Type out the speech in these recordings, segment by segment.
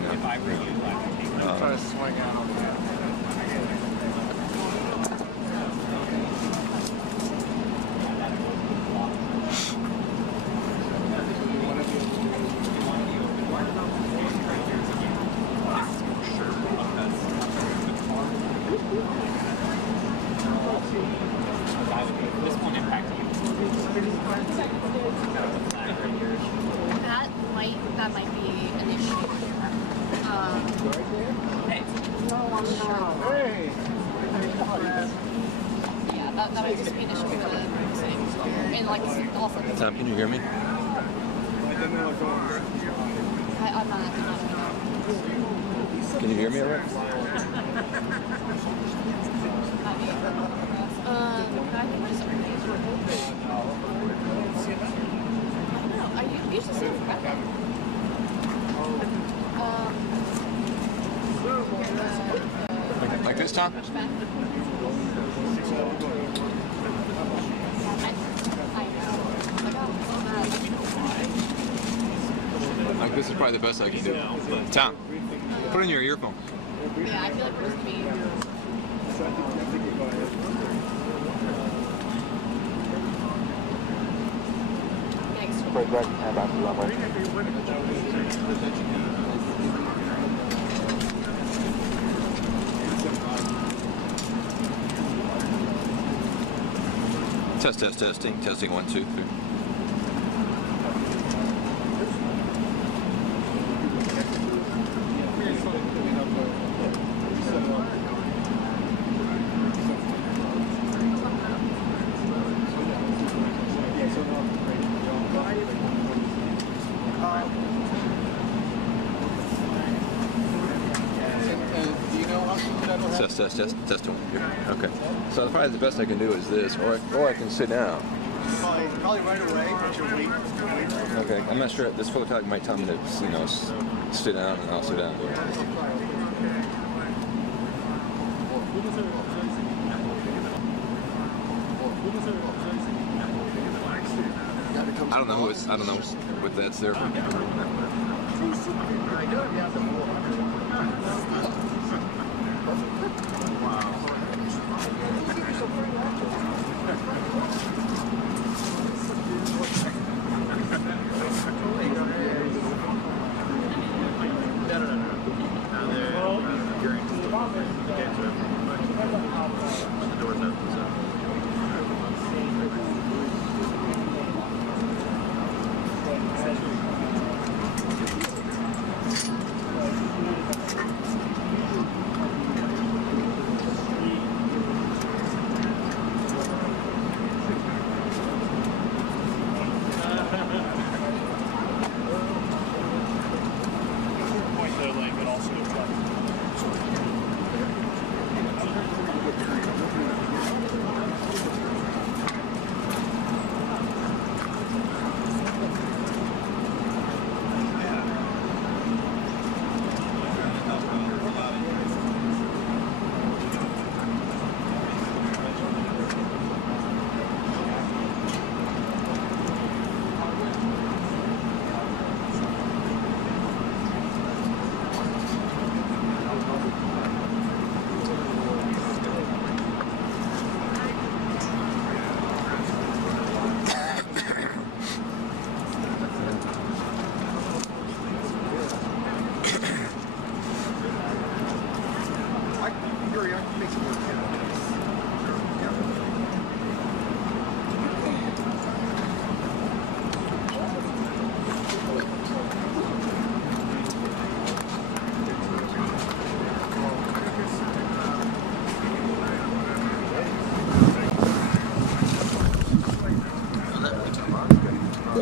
swing out. Try to swing out. That might be an issue. Yeah, that might just be an issue for the things. And like also. Tom, can you hear me? I'm not. Can you hear me all right? I think just I usually say Like this, Tom? Like this is probably the best I can do. Tom, put in your earphone. Yeah, I feel like we're just being. Testing 1, 2, 3. Test one. Okay. So probably the best I can do is this, or I can sit down. Probably right away, but you're waiting. Okay. I'm not sure. This photog might tell me to, sit down, and I'll sit down. I don't know what that's there for.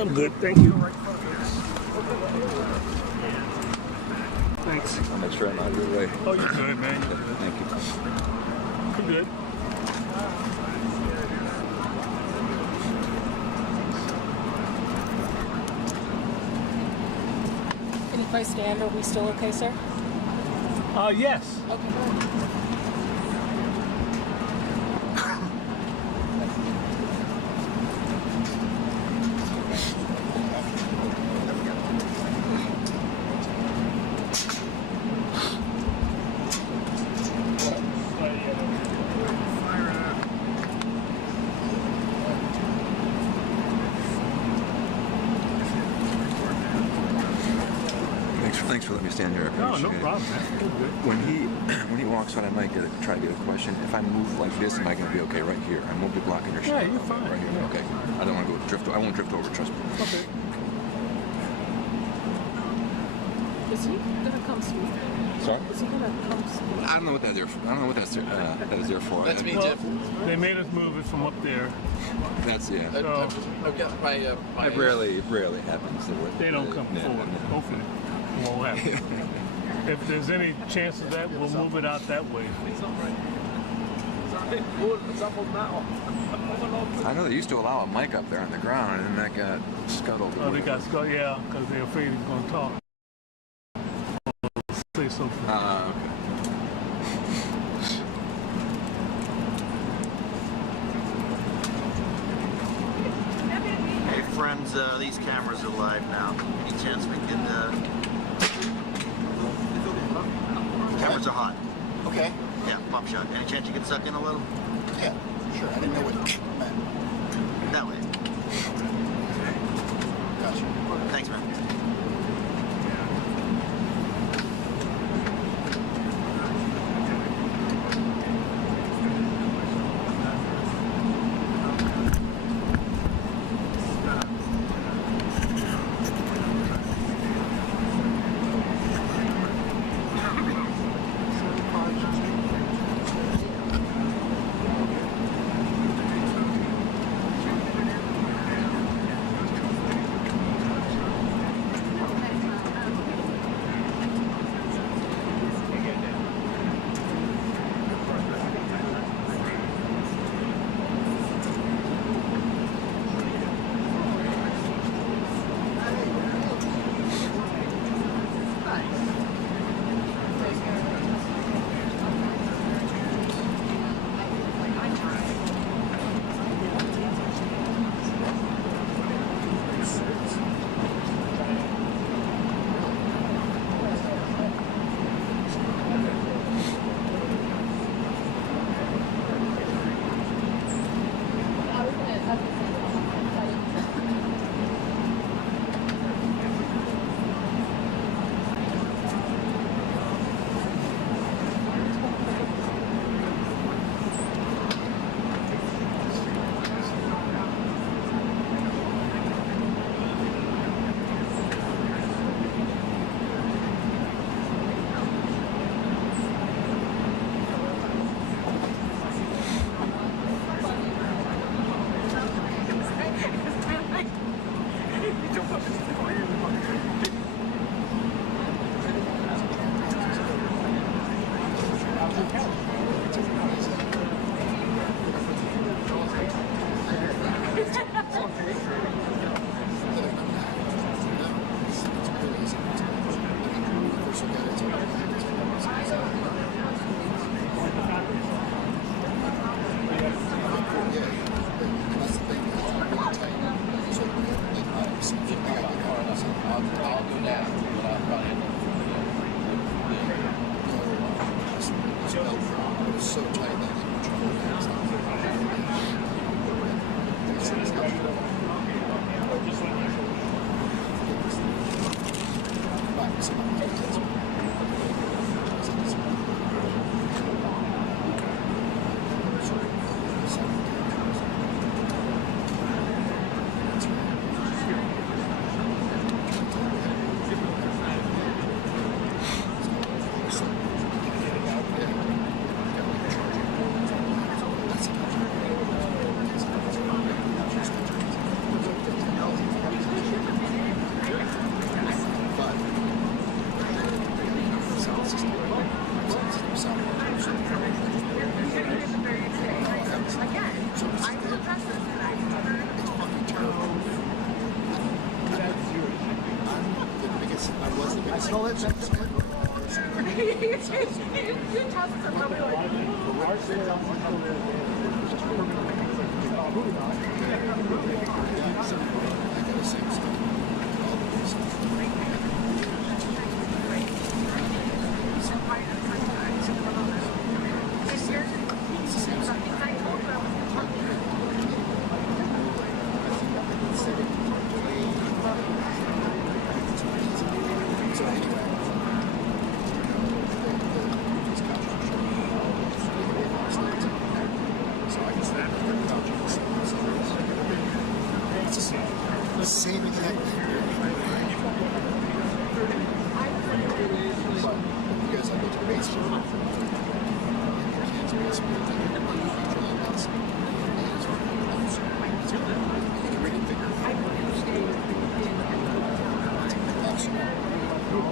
I'm good, thank you. Thanks. I'll make sure I'm out of your way. Oh, you're good, man. Thank you. You're good. Any place stand? Are we still okay, sir? Yes. Okay. Thanks for letting me stand here. I No, appreciate no it. problem, man. You're good. When he walks out, I might try to get a question. If I move like this, am I going to be okay right here? I won't be blocking your shot. Yeah, you're fine. Right here. Yeah. Okay. I don't want to go drift. I won't drift over. Trust me. Okay. Is he gonna come speak? Sorry. Is he gonna come speak? I don't know what that's there for. I don't know what that is there for. That's me, Well, Jeff. they made us move it from up there. That's yeah. I've got my. It rarely happens. They don't come No, forward. no, no. Hopefully, it won't happen. If there's any chance of that, we'll move it out that way. I know they used to allow a mic up there on the ground, and then that got scuttled. Oh, they got scared, yeah, because they're afraid he's going to talk. Say something. Okay. Hey friends, these cameras are live now. Any chance we can, cameras are hot. Okay. Yeah, pop shot. Any chance you can suck in a little? Yeah, sure. I didn't know what it meant. That way. Gotcha. Thanks, man. So anyway,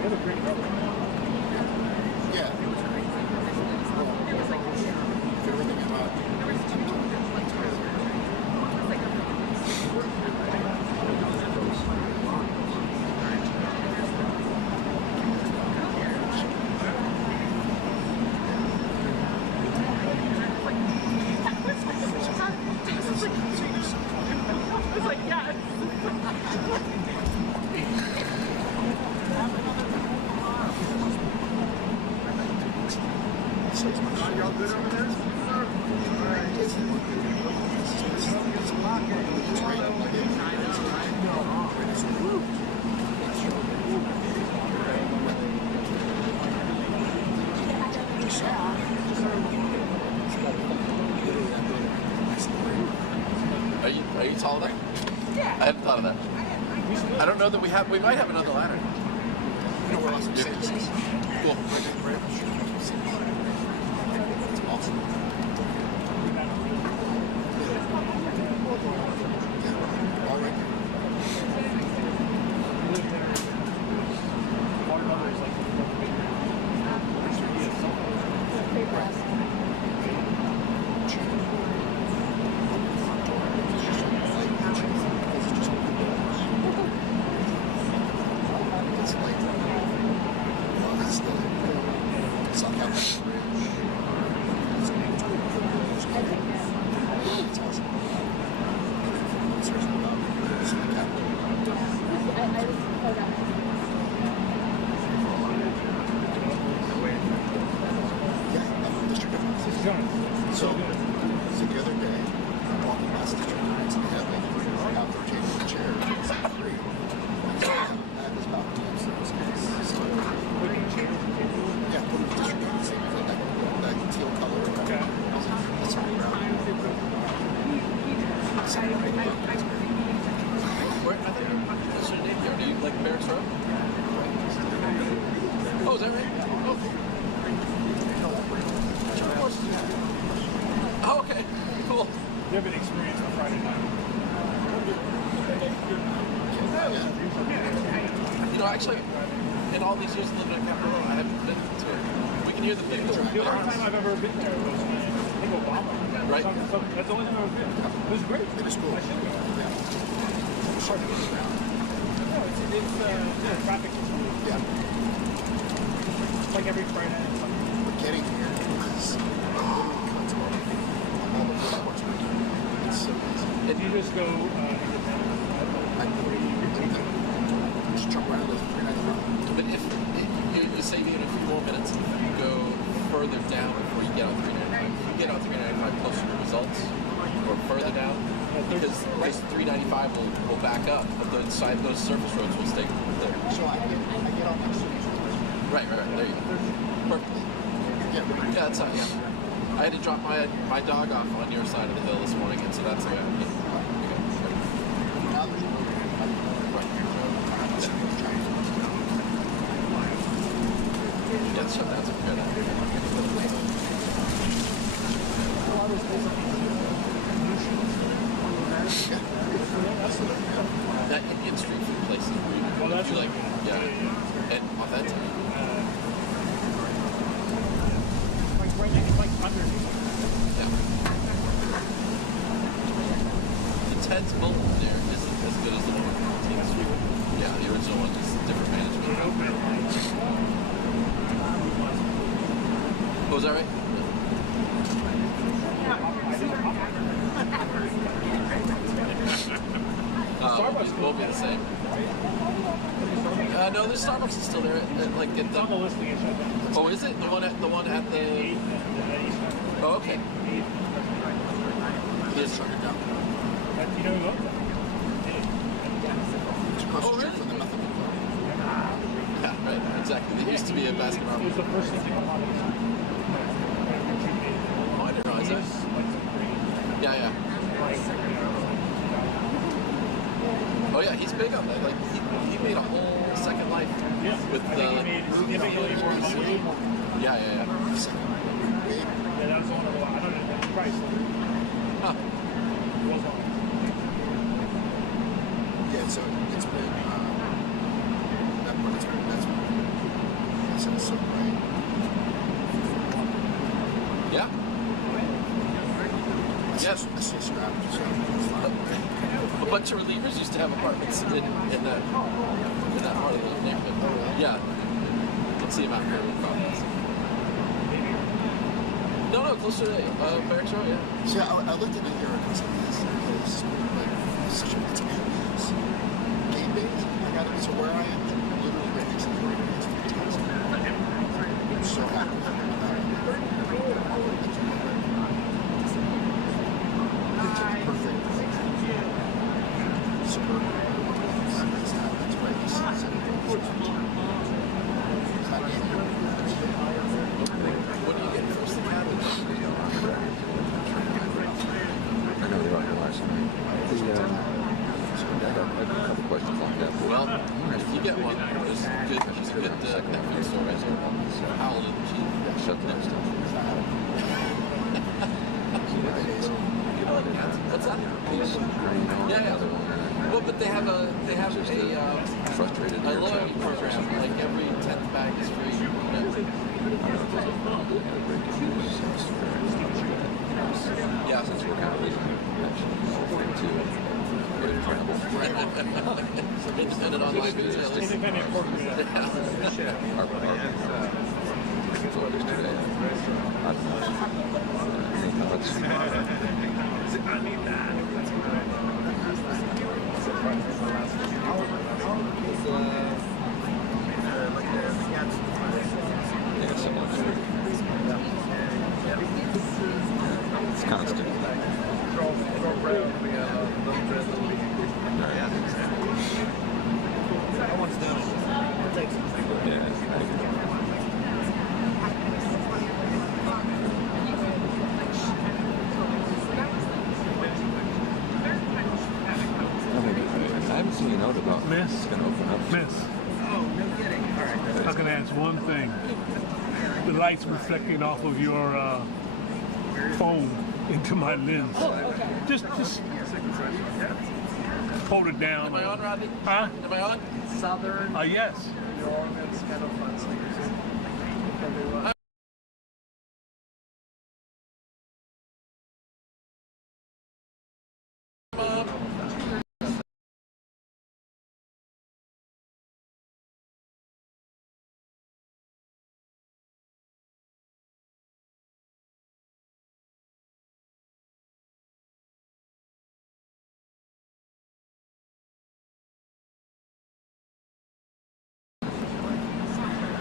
have a great program. Yeah. Well, everything about I was like, yes. y'all good over there? Are you tall enough? Yeah. I hadn't thought of that. I don't know that we might have another ladder. You know where else I'm saying this is? Cool. It's awesome. Yeah. All right. So the other day, I'm walking past the district and they have like an outdoor table and chair. It's like free. That is about to use those guys. So, yeah, put in the district and see that teal color. Okay. That's on the ground. Where? What's your name here? Do you like Barracks Road? Oh, is that right? Oh, okay. Cool. You have an experience on Friday night. You know, actually, in all these years living in Capitol Hill, I haven't been to it. We can hear the big door. The only time I've ever been there was, I think, Obama. Right. So that's the only time I've been. It was great. It was cool. I should go. Yeah. No, it's traffic. Yeah. It's like every Friday night. We're getting here because literally cuts off all the footworks we're doing. It's so easy. If you just go Just jump around those 395. But if you save you in a few more minutes, if you go further down before you get on 395, if you get on 395 closer to results, or further down, because 395 will back up, but those surface roads will stay there. So I get on my street. Right, there you go. Perfect. Yeah. Yeah, that's how, yeah. I had to drop my dog off on your side of the hill this morning, and so that's the way I'm getting. Now there's no Yeah, that's a good that Indian street food place is really that's like, yeah, and authentic. like underneath. Yeah. The Ted's Bullet there isn't as good as the one on 14th Street. Yeah, the original one is different management. Oh, is that right? It won't be the same. No, the Starbucks is still there. Like at the. Oh, is it the one at the? Oh, okay. Let's shut it down. It's across Oh, the street really? from the Methodist Club. Yeah, right. Exactly. There used to be a basketball. It was the first thing that Oh, I didn't realize that. Yeah. Oh yeah, he's big on that. Like he made a whole second life with the. Yeah. Yeah, that was one of the. I don't know the price. Huh. Yeah, so it's been that's said it's so bright. Yeah. I see a strategy, so it's fine. A bunch of relievers used to have apartments in that part of the neighborhood. Yeah. You can see them out here in apartments. No, closer to Barracks Row, yeah. See, I looked into here because of this, because like such a it's ambulance. Game days, I got it. So where I am, literally right next to the border, it's fantastic. I'm so happy with that. It's perfect. Suburban. It's right. It's not What do you get first? The cabbage? I know they were here last night. I have a couple questions on that. Well, if you get one, there's a good pet food store right there. How old is she? Shut down stuff. What's that? Yeah. Well, but they have a Frustrated. a loyalty program. Like every 10th bag is free. Yeah. Since we're kind of leaving to travel. Independent online retailers. Independent corporate. Our focus today. I don't know. Any thoughts? Yeah, someone. It's constant. I haven't seen you note about Miss? it's going to open up. Miss. I can ask one thing. The light's reflecting off of your phone into my lens. Just hold it down. Am I on, Rodney? Huh? Am I on? Southern Yes. New Orleans kind of fun singers.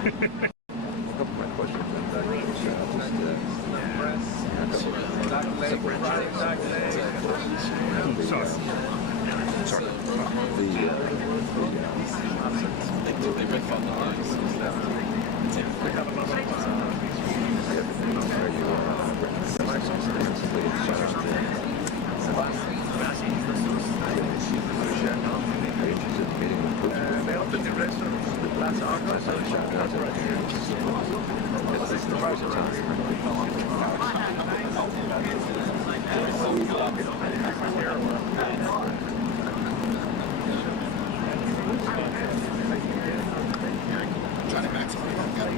A couple of my questions. Sorry. They riff on the Trying to maximize that.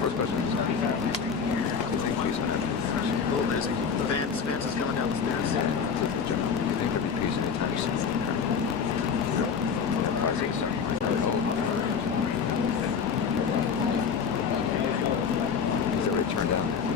First question is, Vance is going down the stairs. do you think there'll be peace anytime soon? Is it already turned down?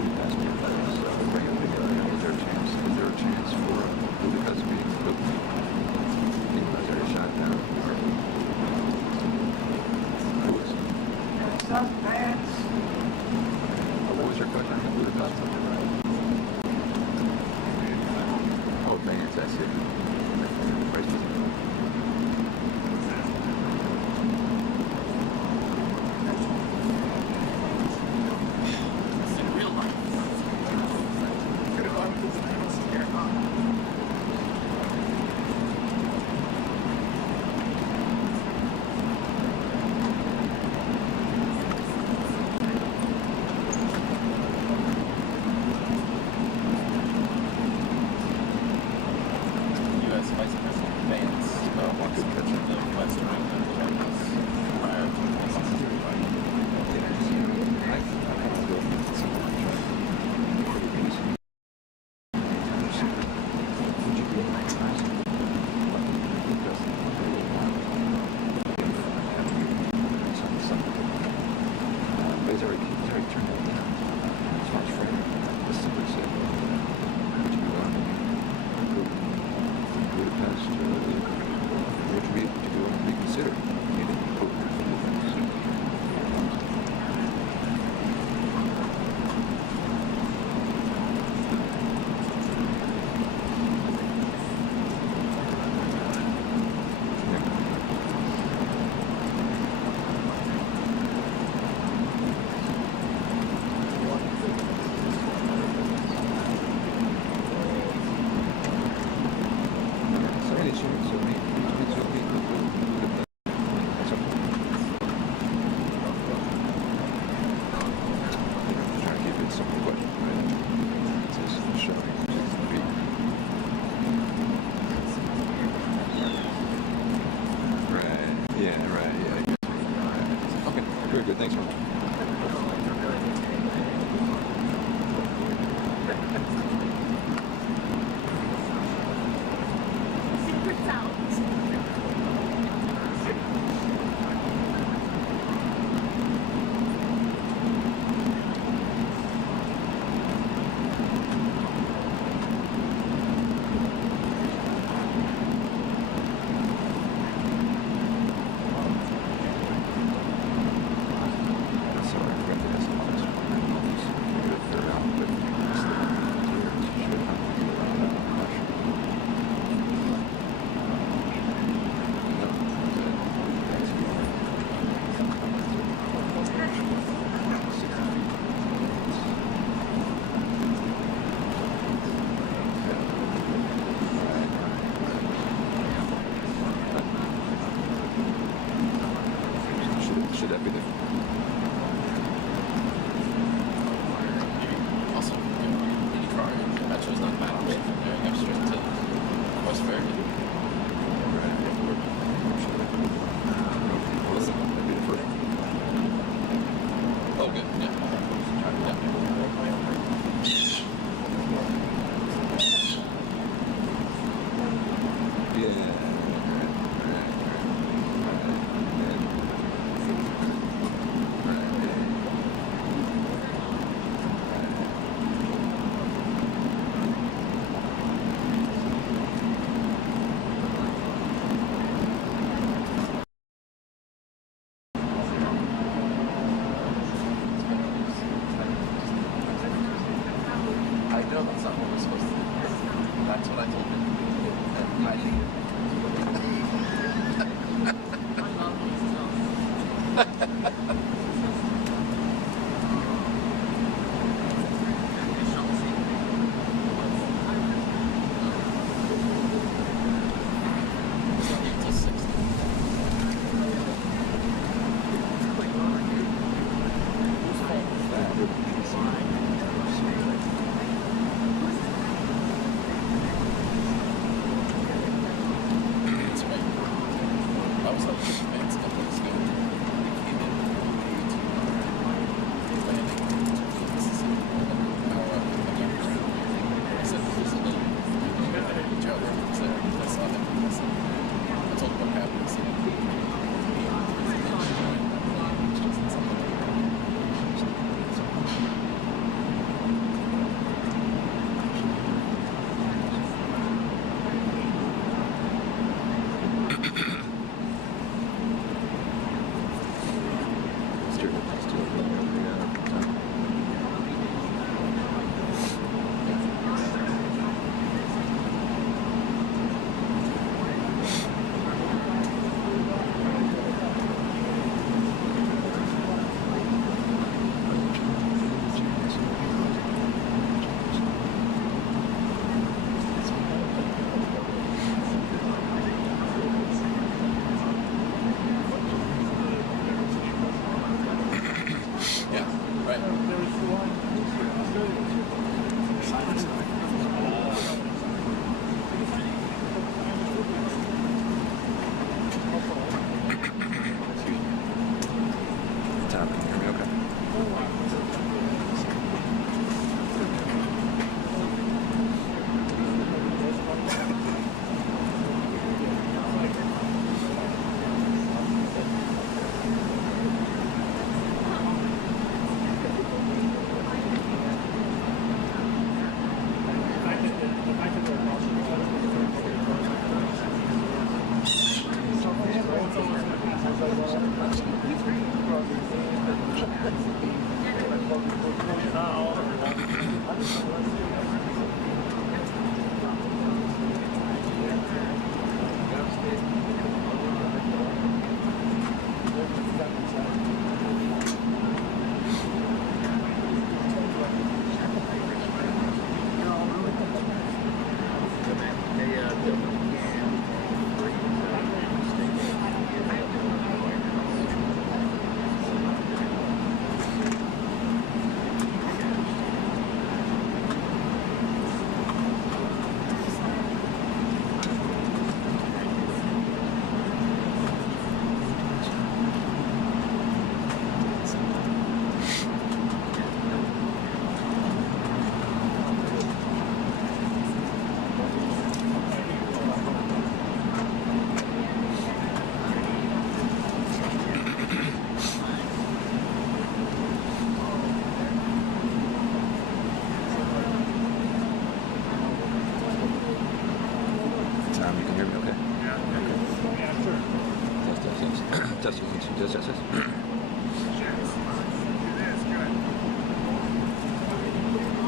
told him.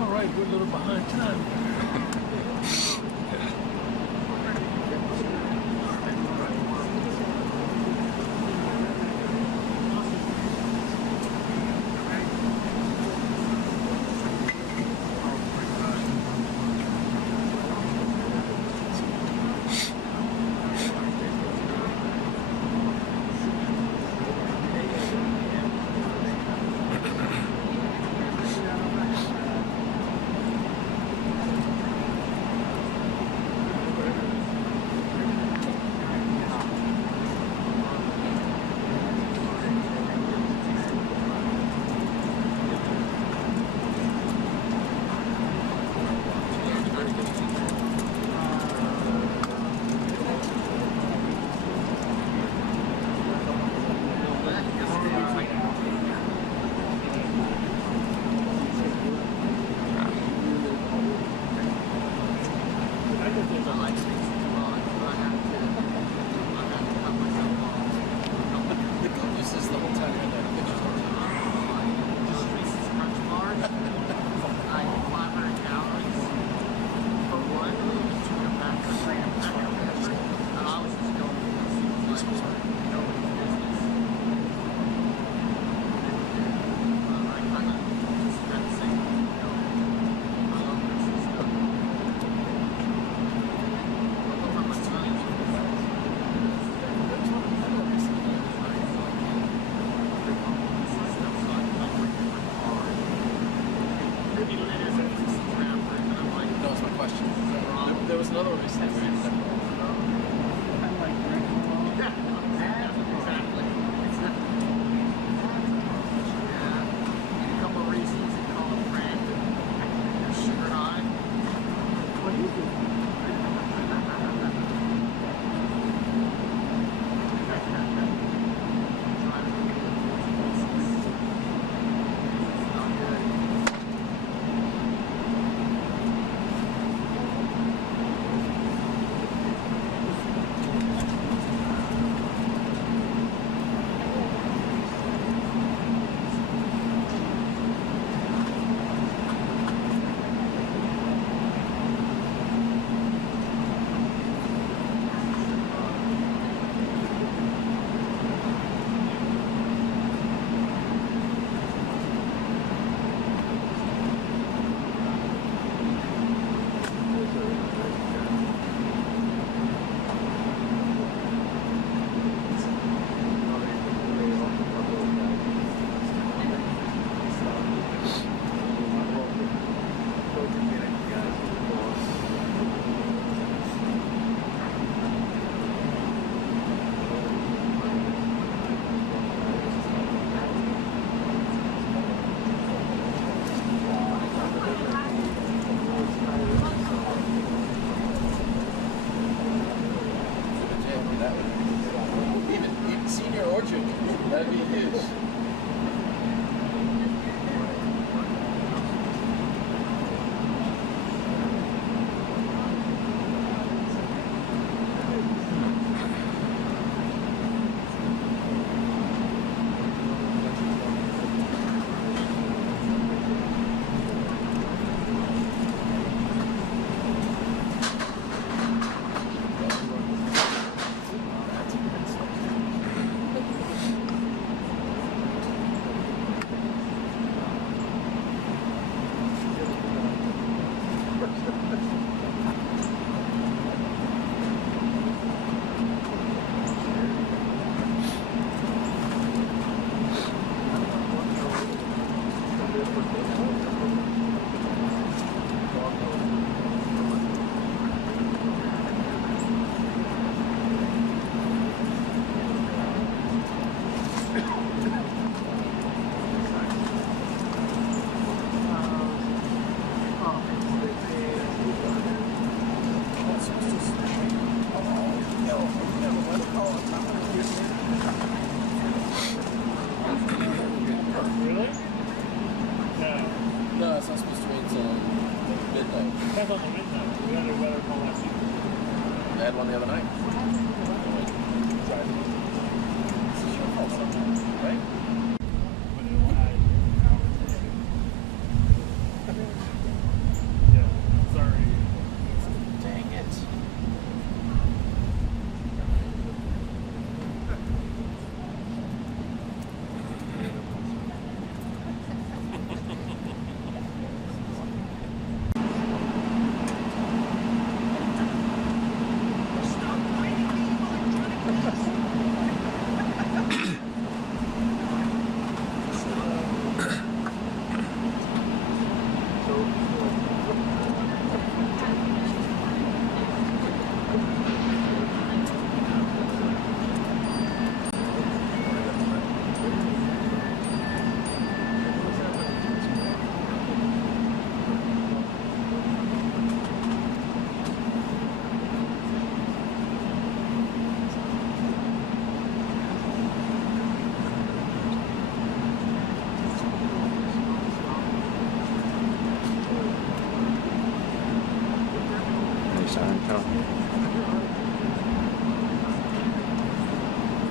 All right, we're a little behind time. was another one recently where you said, A couple of reasons, you call a friend, and sugar high. What do you do? even senior or junior, that'd be huge. Really? No. No, it's not supposed to rain until midnight. Depends on the midnight. We had a weather call last week. I had one the other night. It's a short call sometimes, right? But it'll add hours. Yeah. Sorry. Dang it.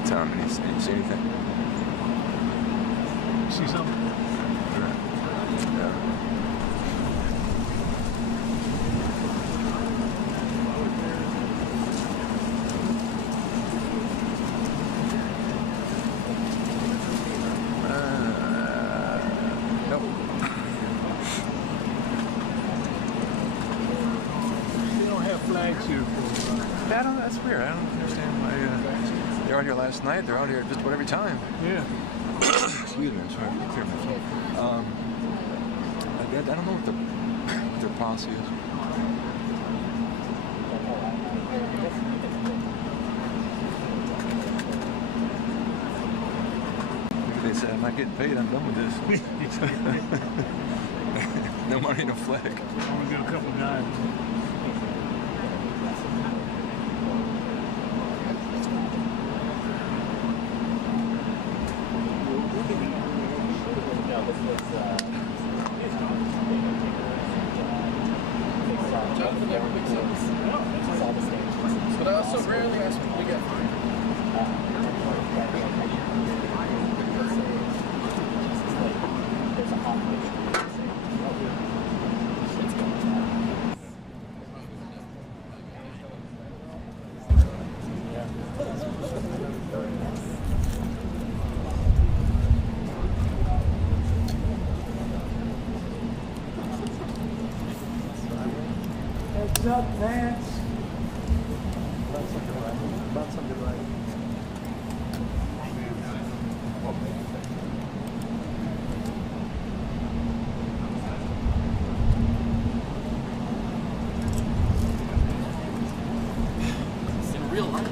Tell him, you see anything? See something? Yeah. Nope. They don't have flags here for That's weird. I don't understand why they're out here last night. They're out here just about every time. yeah. Excuse me. I'm sorry. I cleared my throat. I don't know what their policy is. said, I'm not getting paid. I'm done with this. No money, no flag. Only got a couple guys. Jonathan never picks up. But I also rarely ask people to get fined. Heads up, Vance. About something right. About something right. In real life.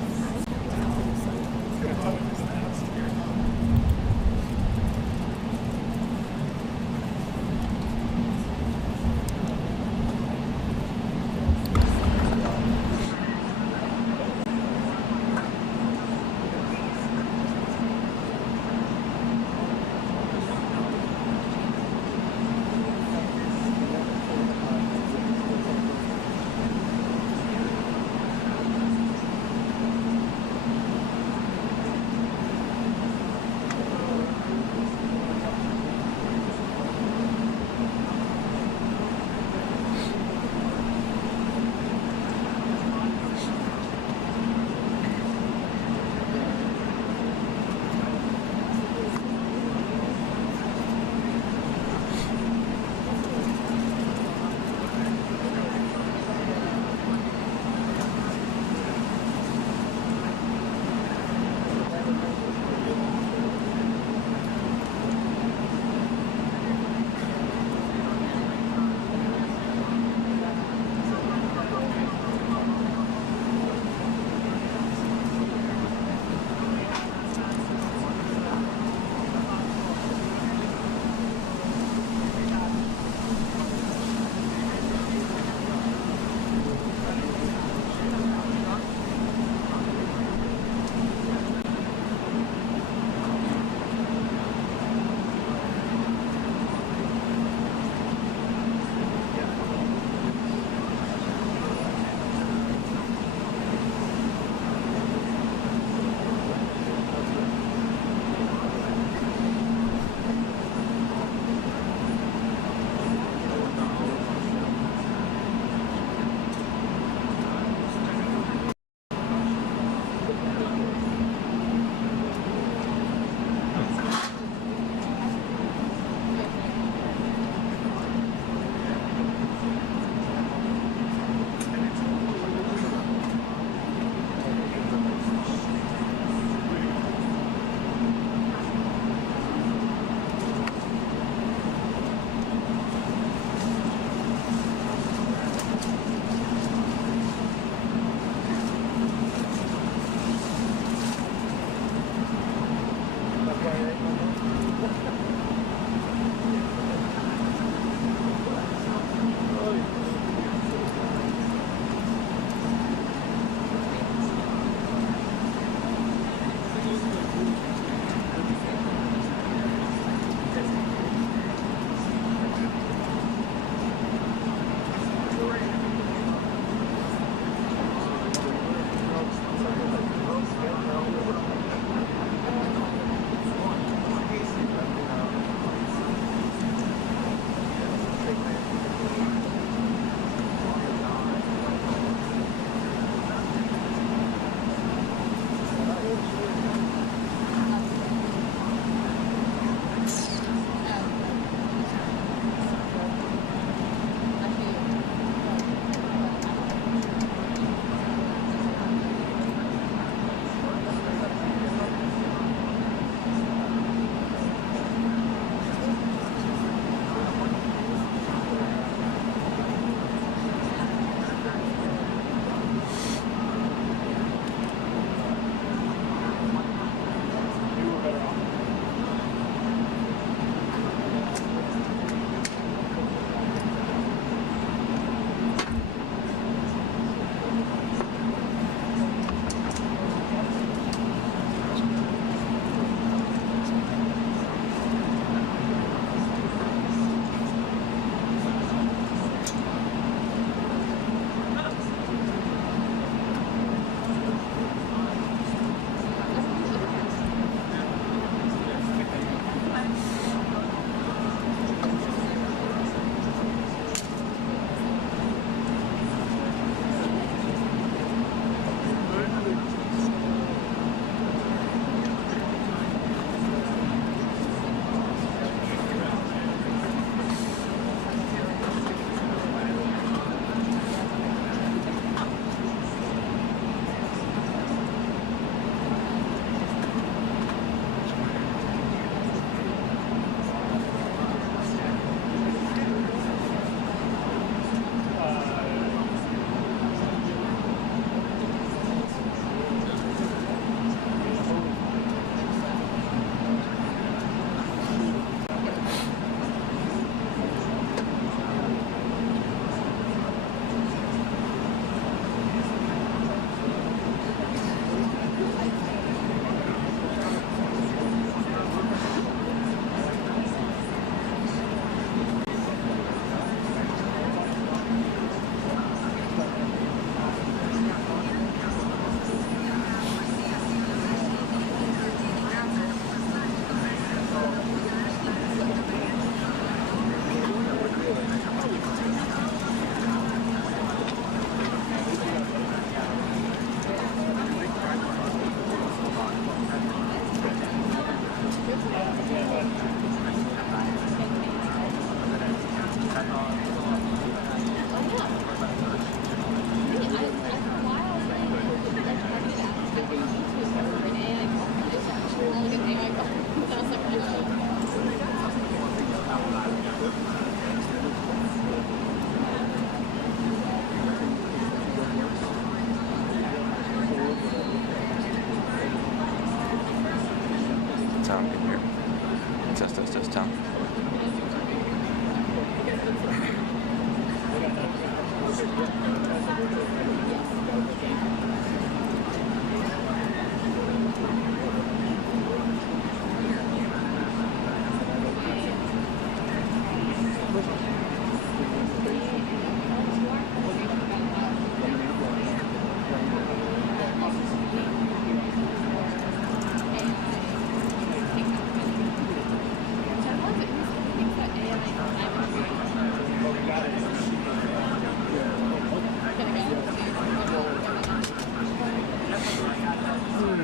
test, Tom.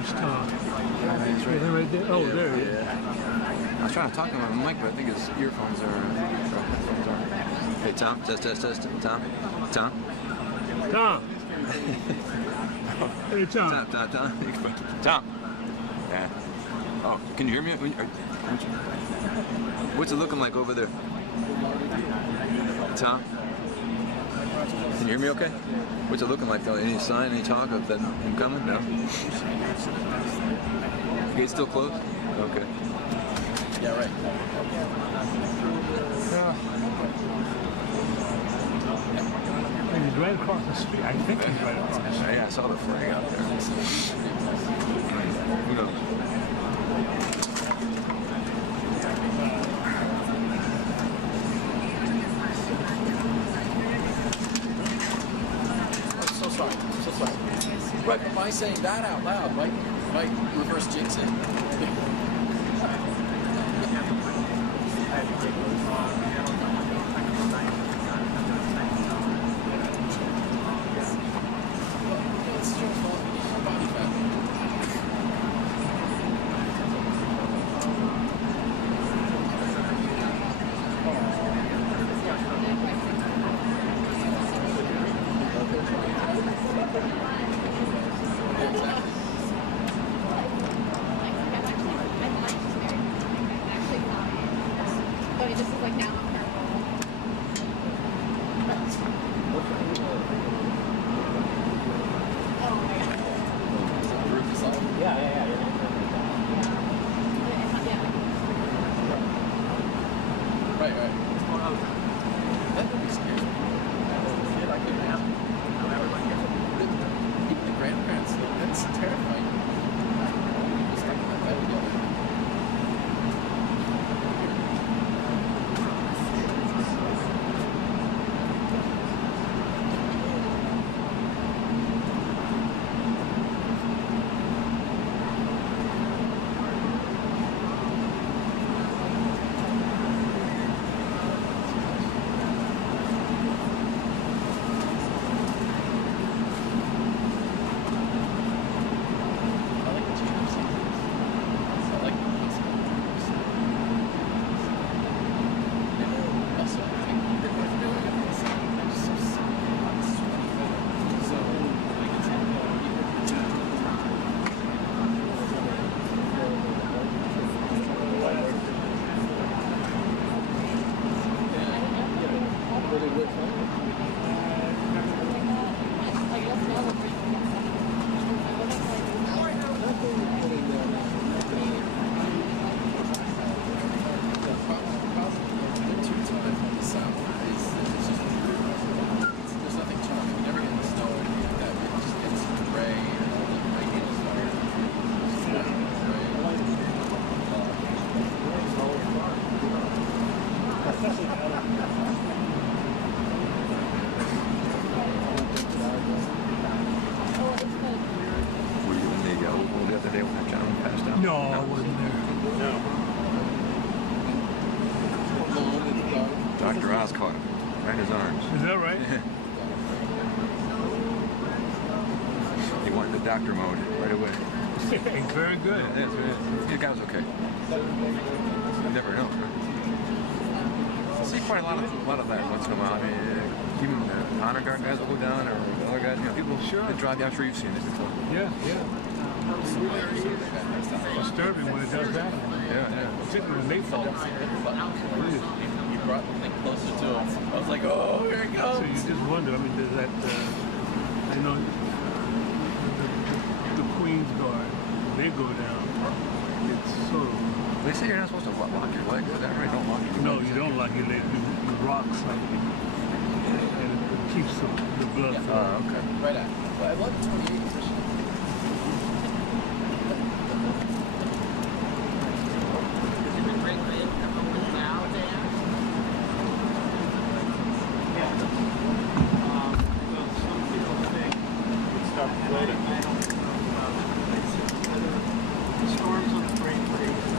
Where's Tom? He's Is he right there? Oh, there he is. I was trying to talk to him on the mic, but I think his earphones are. Headphones are. Hey, Tom. Test. Tom. Tom. Hey, Tom. Tom. Yeah. Oh, can you hear me? What's it looking like over there? Tom? Can you hear me okay? What's it looking like though? Any sign, any talk of them him coming? No? Gate's still closed? Okay. Yeah, right. And he's right across the street. I think he's right across the street. Yeah, I saw the flag out there. Who knows? So sorry. Right, but by saying that out loud might reverse jinx it. But it just is like down on her. Oh my god. Yeah. Right. That would be scary. Even the grandparents, that's terrifying. Just like that together. No, I wasn't there. Dr. Oz caught him right in his arms. Is that right? He went into doctor mode right away. Very good. Yeah, the guy was okay. You never know. Right? I see quite a lot of that once in a while. I mean, even the honor guard guys will go down, or the other guys. You know, people that drive. I'm sure you've seen it before. Yeah. Disturbing when it does that. Yeah. Particularly when they fall. You brought the thing closer to him. I was like, oh, here it goes. So you just wonder, I mean, does that, you know, the Queen's Guard, they go down, it's sort of... They say you're not supposed to what, lock your legs? Is that right? Don't lock your legs. No, you don't lock your legs. The rocks like it. And it keeps the blood flowing. Okay. Right at. Well, I love 28 position. Is it a great way to open now, Dan? Some people think it start floating. I don't know the storms on the Great Lakes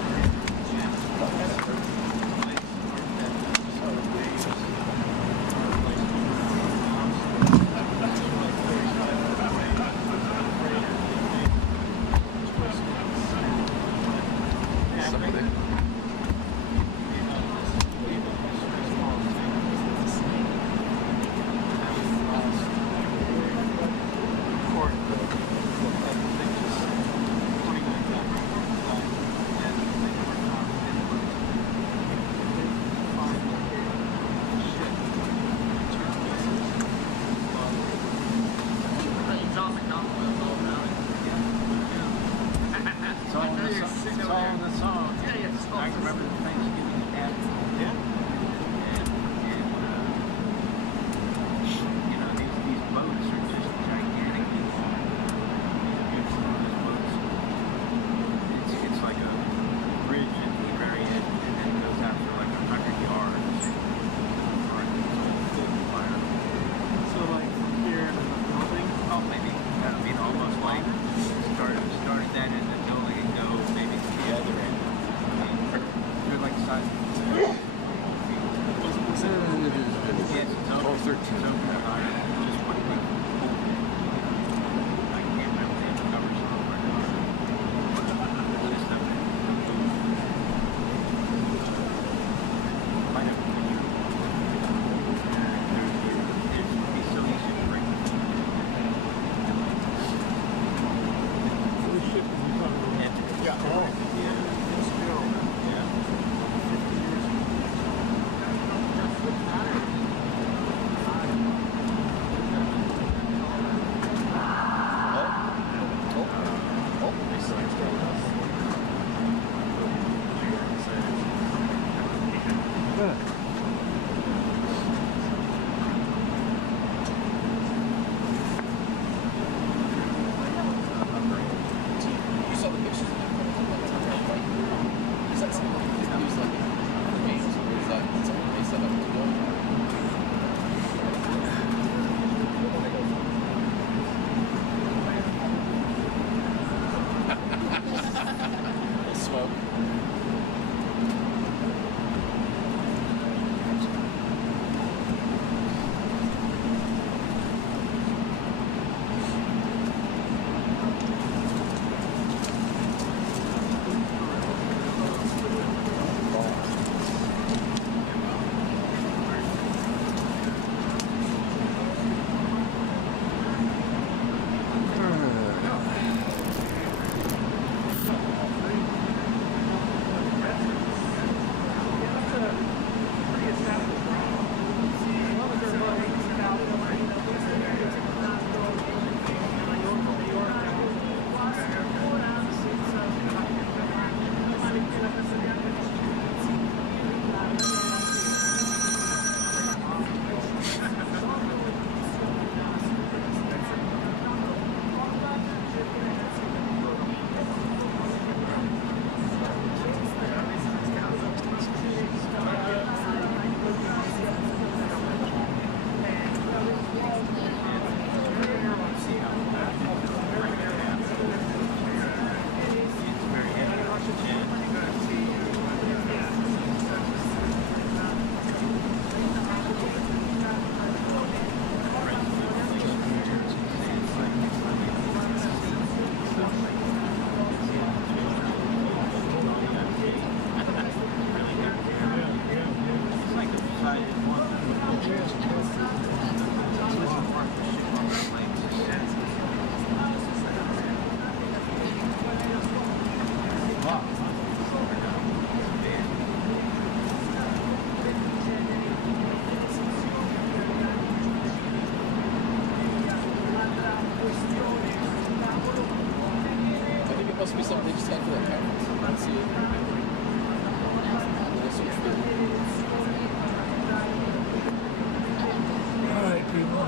must be something they just got for that conference. I don't see it. All right, people.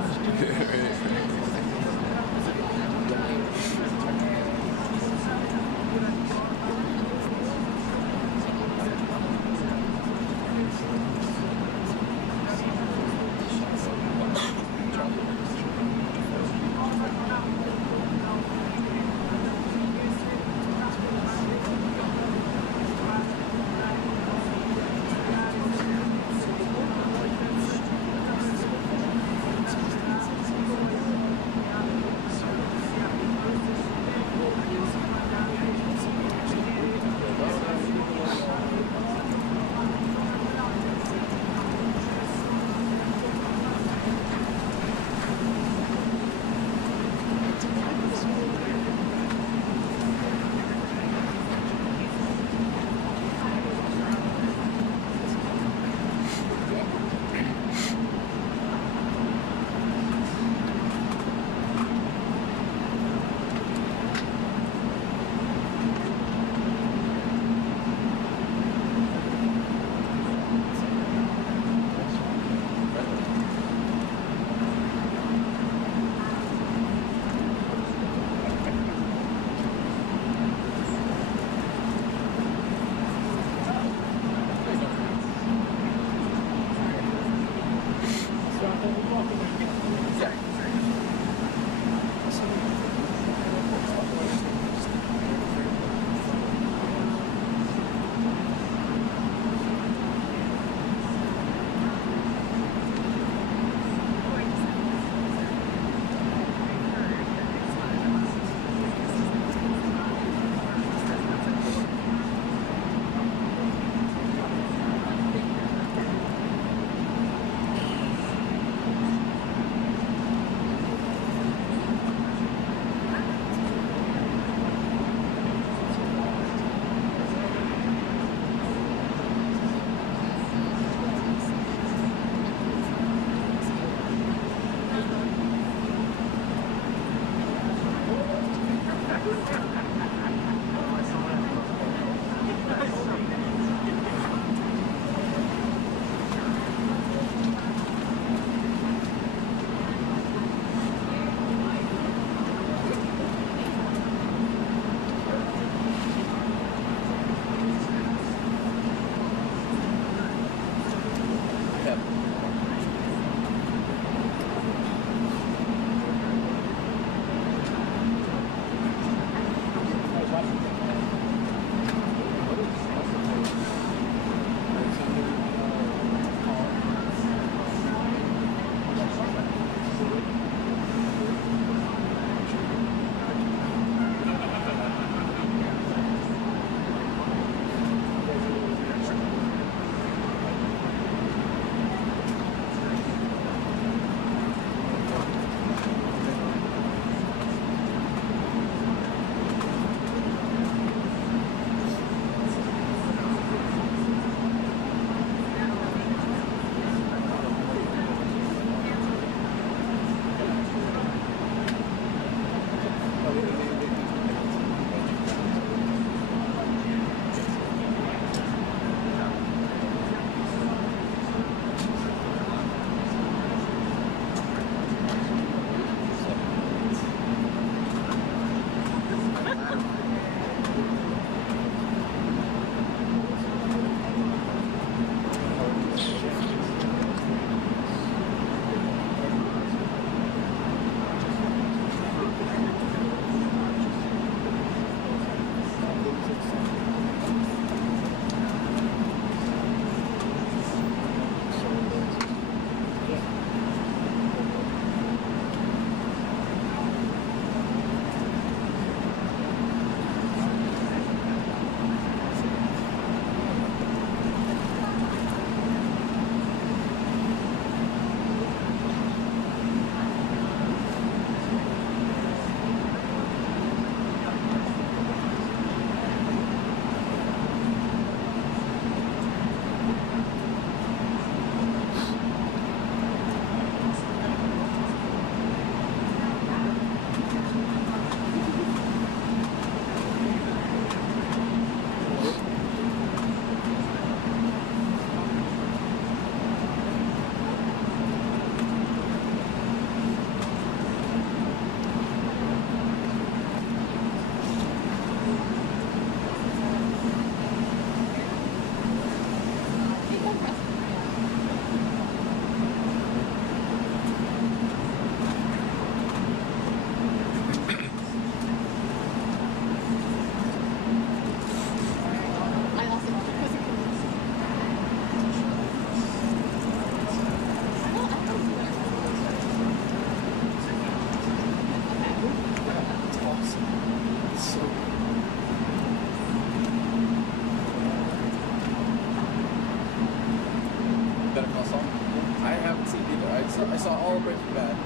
I saw all Breaking Bad.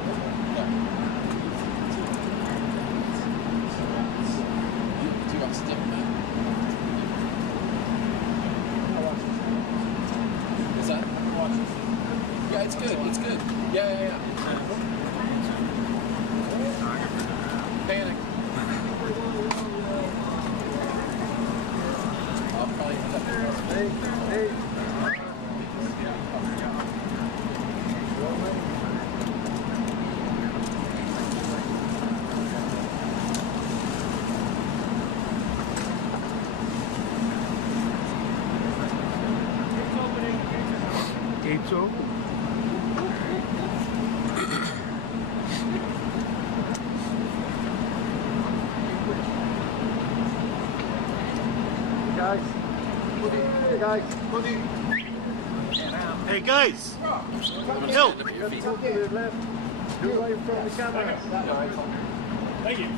Yeah. Do you watch the different man? Is that? Yeah, it's good. It's good. Yeah. Panic. I'll probably end up Hey. Gates open. Guys. Hey guys! Yo! To the left. Do away from the camera. Thank you.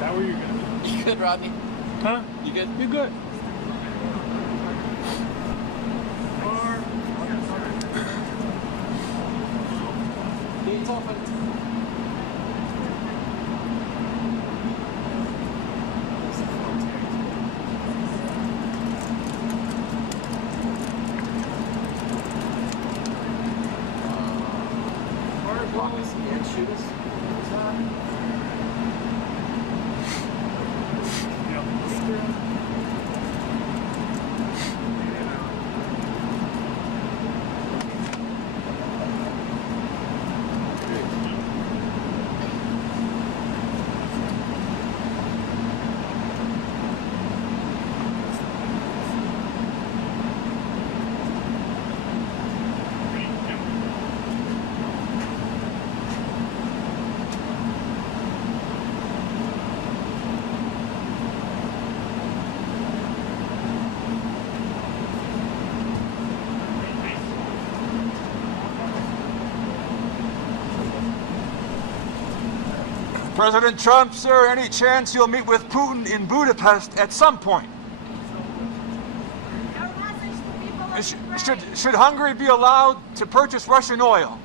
How are you guys? You good, Rodney? Huh? You good? You good? Gates open. Block us and shoot us. President Trump, sir, any chance you'll meet with Putin in Budapest at some point? Should Hungary be allowed to purchase Russian oil?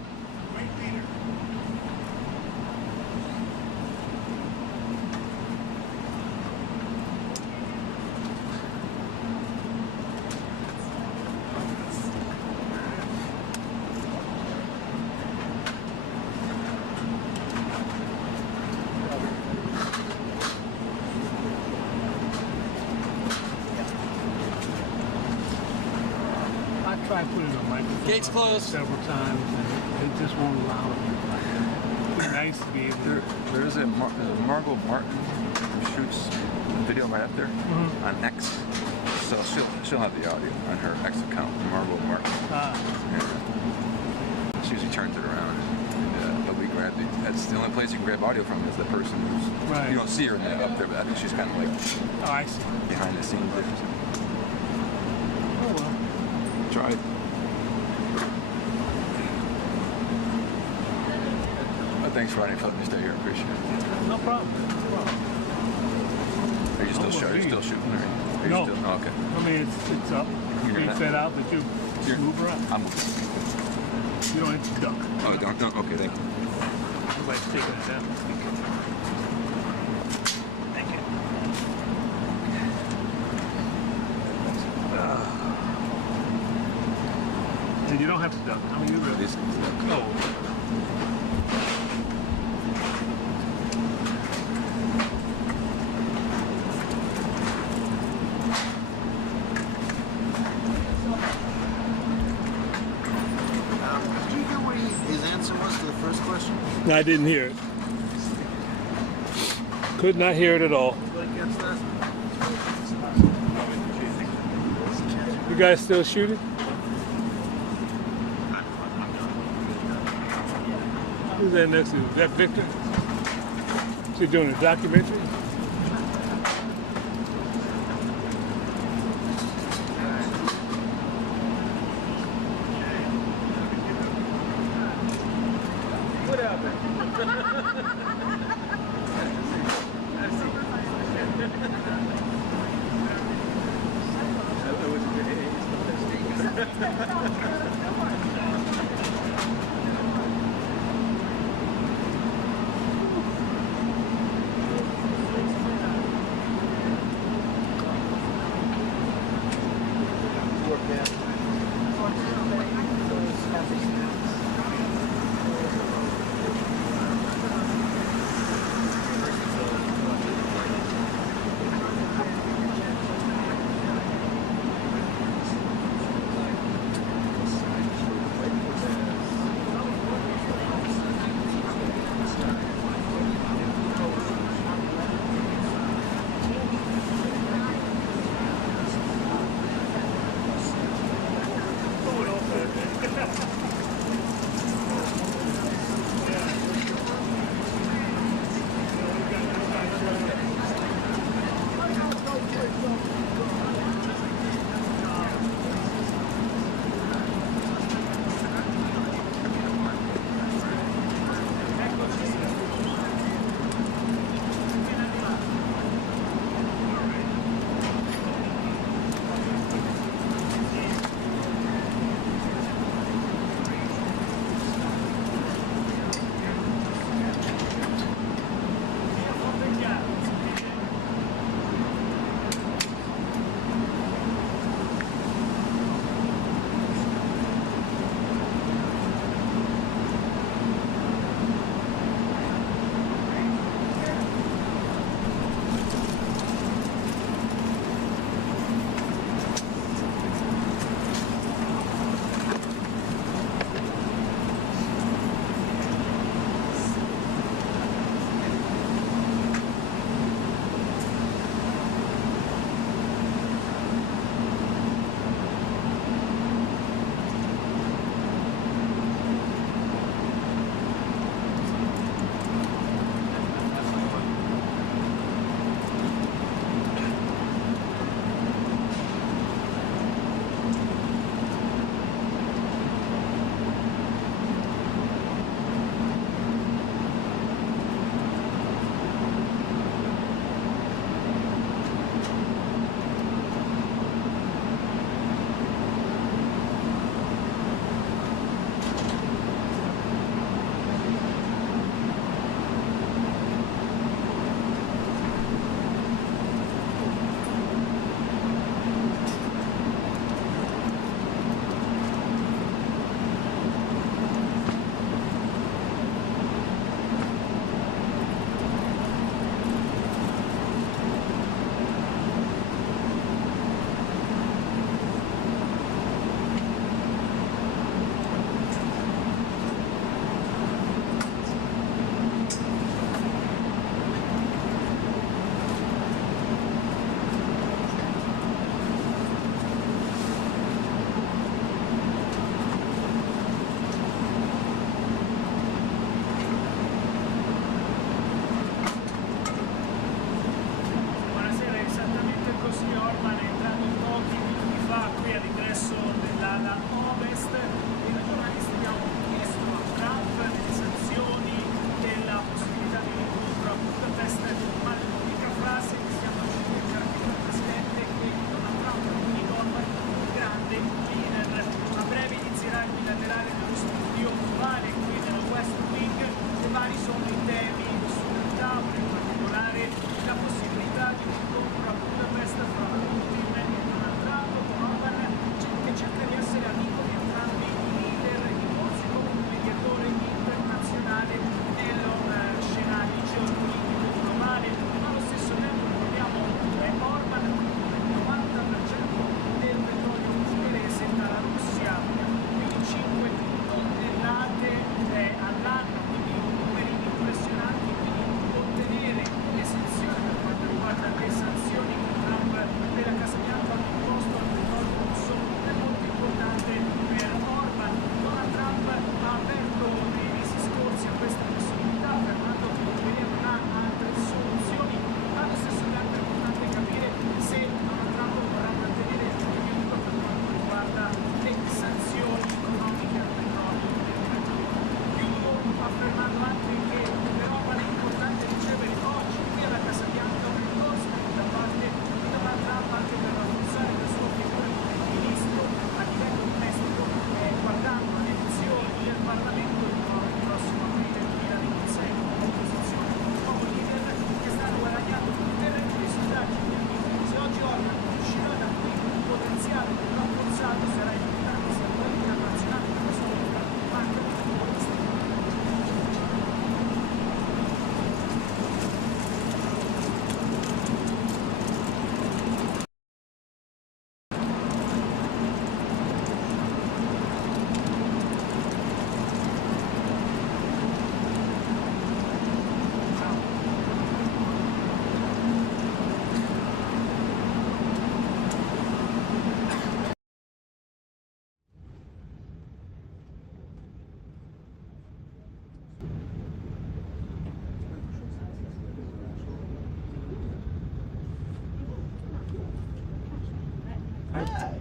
Tried putting a microphone Gates closed. several times, and they just won't allow it. It'd be nice to be able to. There is a Margot Martin who shoots a video right up there on X. So she'll have the audio on her X account, Margot Martin. Yeah. She usually turns it around. But we grab that's the only place you can grab audio from is the person who's Right. You don't see her up there, but I think she's kind of like Oh, I see. behind the scenes there. Oh well. Try it. Thanks for letting me stay here. Appreciate it. No problem. Are you still shooting? Are you still shooting? Are you No. Still, oh, okay. I mean, it's up. You're Being not- set out, but you move around. I'm moving. You don't have to duck. Oh, don't. Okay, thank you. Nobody's taking it down. Thank you. And you don't have to duck. I mean, you really. No. Did you hear what his answer was to the first question? I didn't hear it. Could not hear it at all. Anybody catch that? You guys still shooting? Who's that next to you? Is that Victor? Is he doing a documentary? what happened? That was a good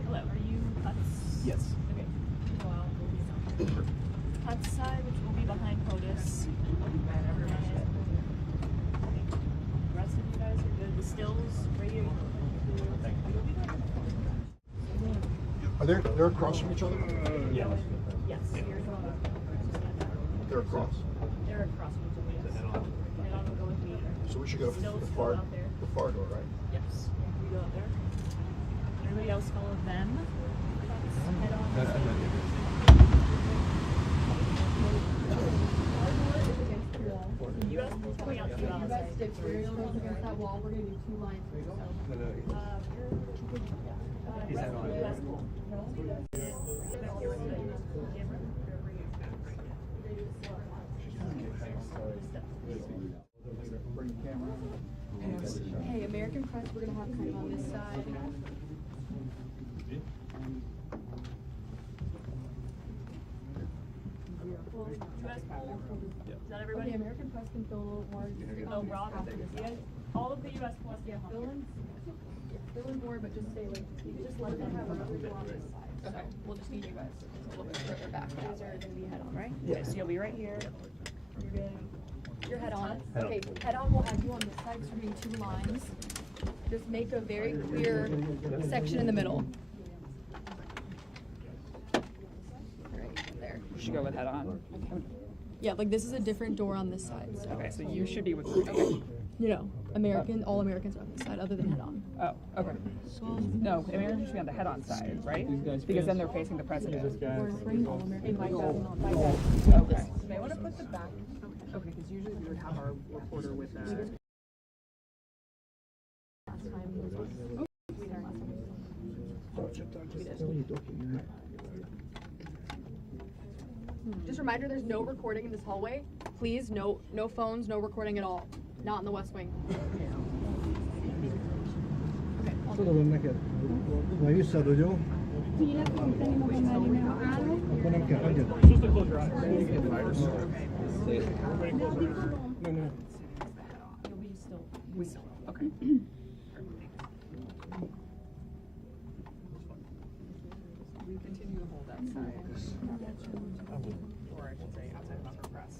hello. Are you Huts? Yes. Okay. Well, Huts side, which will be behind POTUS. The rest of you guys are good. The stills, radio. They're across from each other? Yes. They're across. They're across from each other. Head on will go with me. So we should go Stills the go far out there. door, right? Yes. We go out there. Everybody else follow them. Head on. US coming out to the outside. If we're against that wall, we're gonna do 2 lines. Is that on? US. Hey, American Press, we're gonna have kind of on this side. Is that everybody? Okay, American Press can fill a little more. Oh, Rob. Yeah. All of the US plus. Yeah, fill in more, but just say like, just let them have a other door on this side. Okay, we'll just need you guys a little bit further back. You guys are gonna be head on, right? Okay, so you'll be right here. You're good. You're head on. Okay, head on, we'll have you on this side, so we're doing 2 lines. Just make a very clear section in the middle. Right there. You should go with head on. Yeah, like this is a different door on this side. So. Okay, so you should be with okay. No, all Americans are on this side, other than head on. Oh, okay. No, Americans should be on the head on side, right? Because then they're facing the president. We're bringing all Americans. Okay. You may want to put the back. Okay, because usually we would have our reporter with us. Just a reminder, there's no recording in this hallway. Please, no phones, no recording at all. Not in the West Wing. Solo van neked. Na visszaad, hogy jó? Akkor nem kell, hagyjad. Just to close your eyes. Everybody close their eyes. No, no. We still. Okay. We continue to hold that side. Or I should say outside of our press.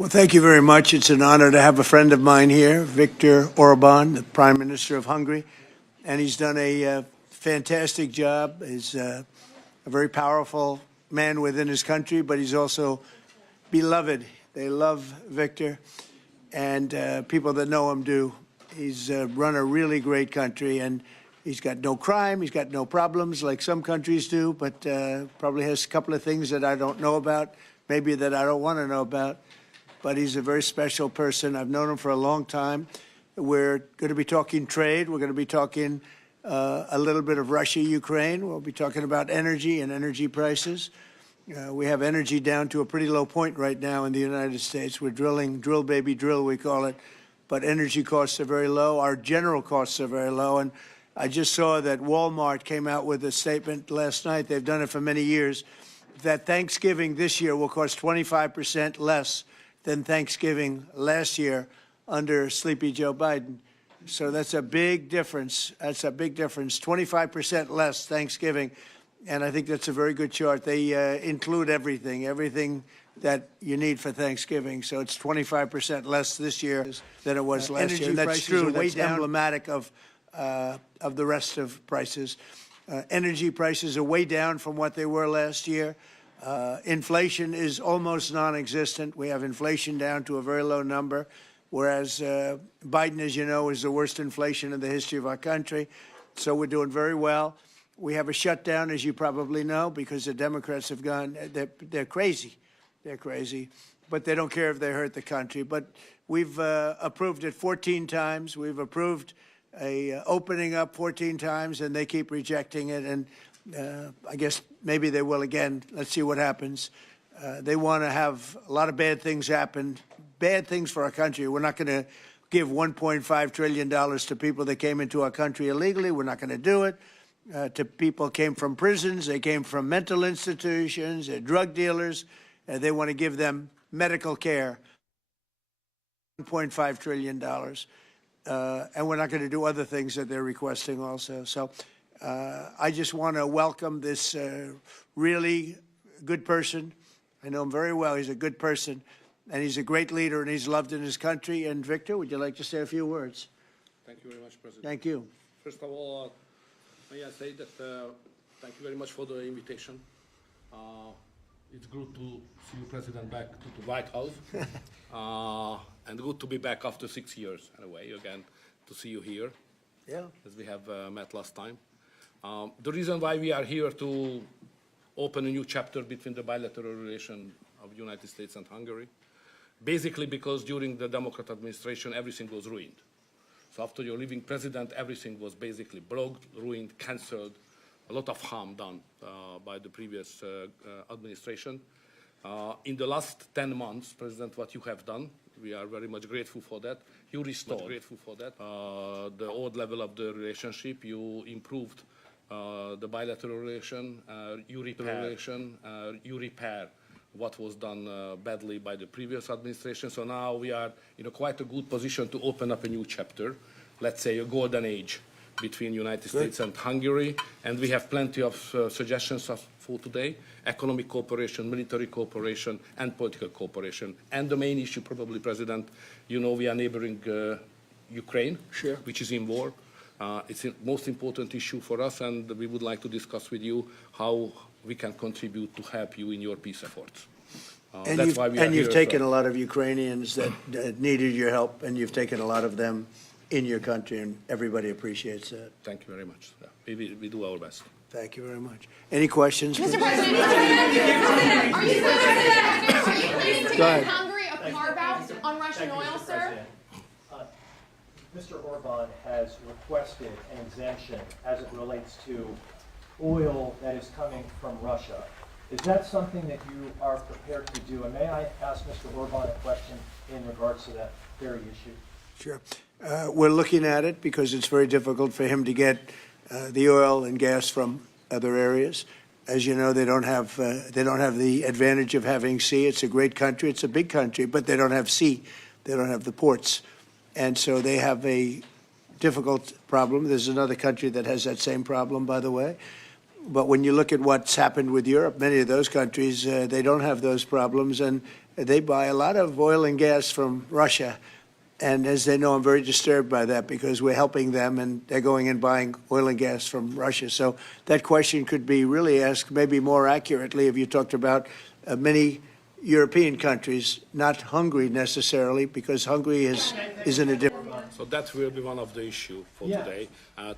Well, thank you very much. It's an honor to have a friend of mine here, Viktor Orbán, the Prime Minister of Hungary, and he's done a fantastic job. He's a very powerful man within his country, but he's also beloved. They love Viktor, and people that know him do. He's run a really great country, and he's got no crime, he's got no problems like some countries do, but probably has a couple of things that I don't know about, maybe that I don't want to know about. But he's a very special person. I've known him for a long time. We're going to be talking trade. We're going to be talking a little bit of Russia, Ukraine. We'll be talking about energy and energy prices. We have energy down to a pretty low point right now in the United States. We're drilling, drill baby drill, we call it. But energy costs are very low. Our general costs are very low. And I just saw that Walmart came out with a statement last night. They've done it for many years, that Thanksgiving this year will cost 25% less than Thanksgiving last year under Sleepy Joe Biden. So that's a big difference. That's a big difference. 25% less Thanksgiving. And I think that's a very good chart. They include everything that you need for Thanksgiving. So it's 25% less this year than it was last year. And that's true. That's emblematic of the rest of prices. Energy prices are way down from what they were last year. Inflation is almost non-existent. We have inflation down to a very low number, whereas Biden, as you know, is the worst inflation in the history of our country. So we're doing very well. We have a shutdown, as you probably know, because the Democrats have gone, they're crazy. They're crazy. But they don't care if they hurt the country. But we've approved it 14 times. We've approved a opening up 14 times, and they keep rejecting it. And I guess maybe they will again. Let's see what happens. They want to have a lot of bad things happen, bad things for our country. We're not going to give $1.5 trillion to people that came into our country illegally. We're not going to do it. To people who came from prisons, they came from mental institutions, they're drug dealers. They want to give them medical care. $1.5 trillion. And we're not going to do other things that they're requesting also. So I just want to welcome this really good person. I know him very well. He's a good person, and he's a great leader, and he's loved in his country. And Viktor, would you like to say a few words? Thank you very much, President. Thank you. First of all, may I say that thank you very much for the invitation. It's good to see you, President, back to the White House. And good to be back after 6 years, anyway, again, to see you here. Yeah. As we have met last time. The reason why we are here to open a new chapter between the bilateral relation of the United States and Hungary, basically because during the Democrat administration, everything was ruined. So after your leaving president, everything was basically blocked, ruined, cancelled, a lot of harm done by the previous administration. In the last 10 months, President, what you have done, we are very much grateful for that. You restored the old level of the relationship. You improved the bilateral relation. You repair what was done badly by the previous administration. So now we are in quite a good position to open up a new chapter, let's say a golden age between United States and Hungary. And we have plenty of suggestions for today: economic cooperation, military cooperation, and political cooperation. And the main issue, probably, President, you know we are neighboring Ukraine, which is in war. It's the most important issue for us, and we would like to discuss with you how we can contribute to help you in your peace efforts. That's why we are here. And you've taken a lot of Ukrainians that needed your help, and you've taken a lot of them in your country, and everybody appreciates that. Thank you very much. We do our best. Thank you very much. Any questions? Mr. President, are you pleased to give Hungary a carve-out on Russian oil, sir? Mr. Orbán has requested an exemption as it relates to oil that is coming from Russia. Is that something that you are prepared to do? And may I ask Mr. Orbán a question in regards to that very issue? Sure. We're looking at it because it's very difficult for him to get the oil and gas from other areas. As you know, they don't have the advantage of having sea. It's a great country. It's a big country, but they don't have sea. They don't have the ports. And so they have a difficult problem. There's another country that has that same problem, by the way. But when you look at what's happened with Europe, many of those countries, they don't have those problems, and they buy a lot of oil and gas from Russia. And as they know, I'm very disturbed by that because we're helping them and they're going and buying oil and gas from Russia. So that question could be really asked maybe more accurately if you talked about many European countries, not Hungary necessarily, because Hungary is in a different... So that will be one of the issues for today,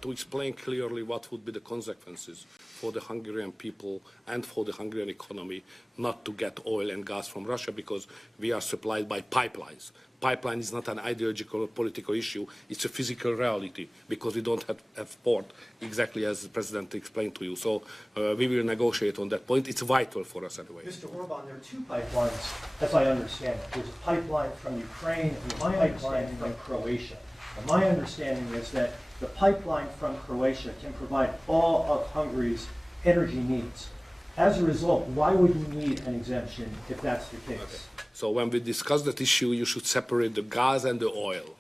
to explain clearly what would be the consequences for the Hungarian people and for the Hungarian economy not to get oil and gas from Russia because we are supplied by pipelines. Pipeline is not an ideological or political issue, it's a physical reality because we don't have port, exactly as the President explained to you. So we will negotiate on that point. It's vital for us anyway. Mr. Orbán, there are two pipelines, as I understand it. There's a pipeline from Ukraine and a pipeline from Croatia. And my understanding is that the pipeline from Croatia can provide all of Hungary's energy needs. As a result, why would you need an exemption if that's the case? Okay. So when we discuss that issue, you should separate the gas and the oil.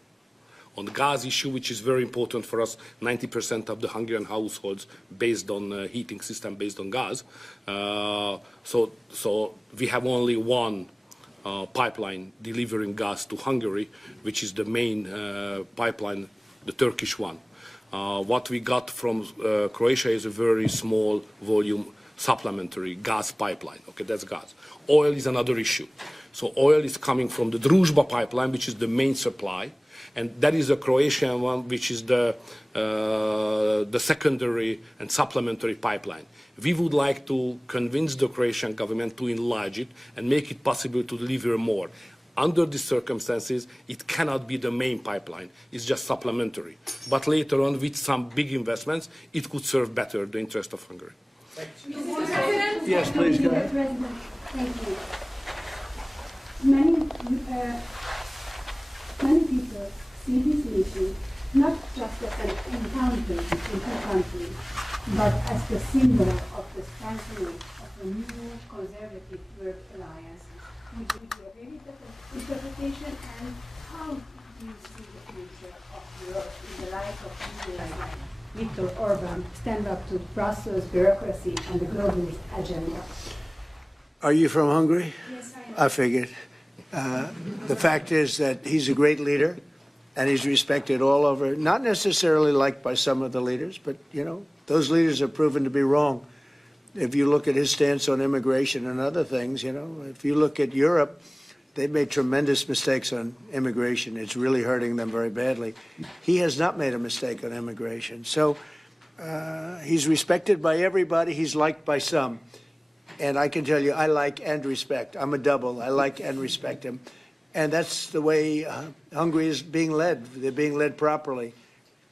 On the gas issue, which is very important for us, 90% of the Hungarian households based on heating system based on gas. So we have only one pipeline delivering gas to Hungary, which is the main pipeline, the Turkish one. What we got from Croatia is a very small volume supplementary gas pipeline. Okay, that's gas. Oil is another issue. So oil is coming from the Druzhba pipeline, which is the main supply, and that is a Croatian one, which is the secondary and supplementary pipeline. We would like to convince the Croatian government to enlarge it and make it possible to deliver more. Under these circumstances, it cannot be the main pipeline. It's just supplementary. But later on, with some big investments, it could serve better the interest of Hungary. Yes, please go ahead. President, thank you. Many people see this meeting not just as an encounter between two countries, but as the symbol of the strengthening of a new conservative world alliance. Would you agree with that interpretation, and how do you see the future of Europe in the light of people like Viktor Orbán stand up to Brussels bureaucracy and the globalist agenda? Are you from Hungary? Yes, I am. I figured. The fact is that he's a great leader, and he's respected all over, not necessarily liked by some of the leaders, but, you know, those leaders have proven to be wrong. If you look at his stance on immigration and other things, you know, if you look at Europe, they've made tremendous mistakes on immigration. It's really hurting them very badly. He has not made a mistake on immigration. So he's respected by everybody. He's liked by some. And I can tell you, I like and respect. I'm a double. I like and respect him. And that's the way Hungary is being led. They're being led properly.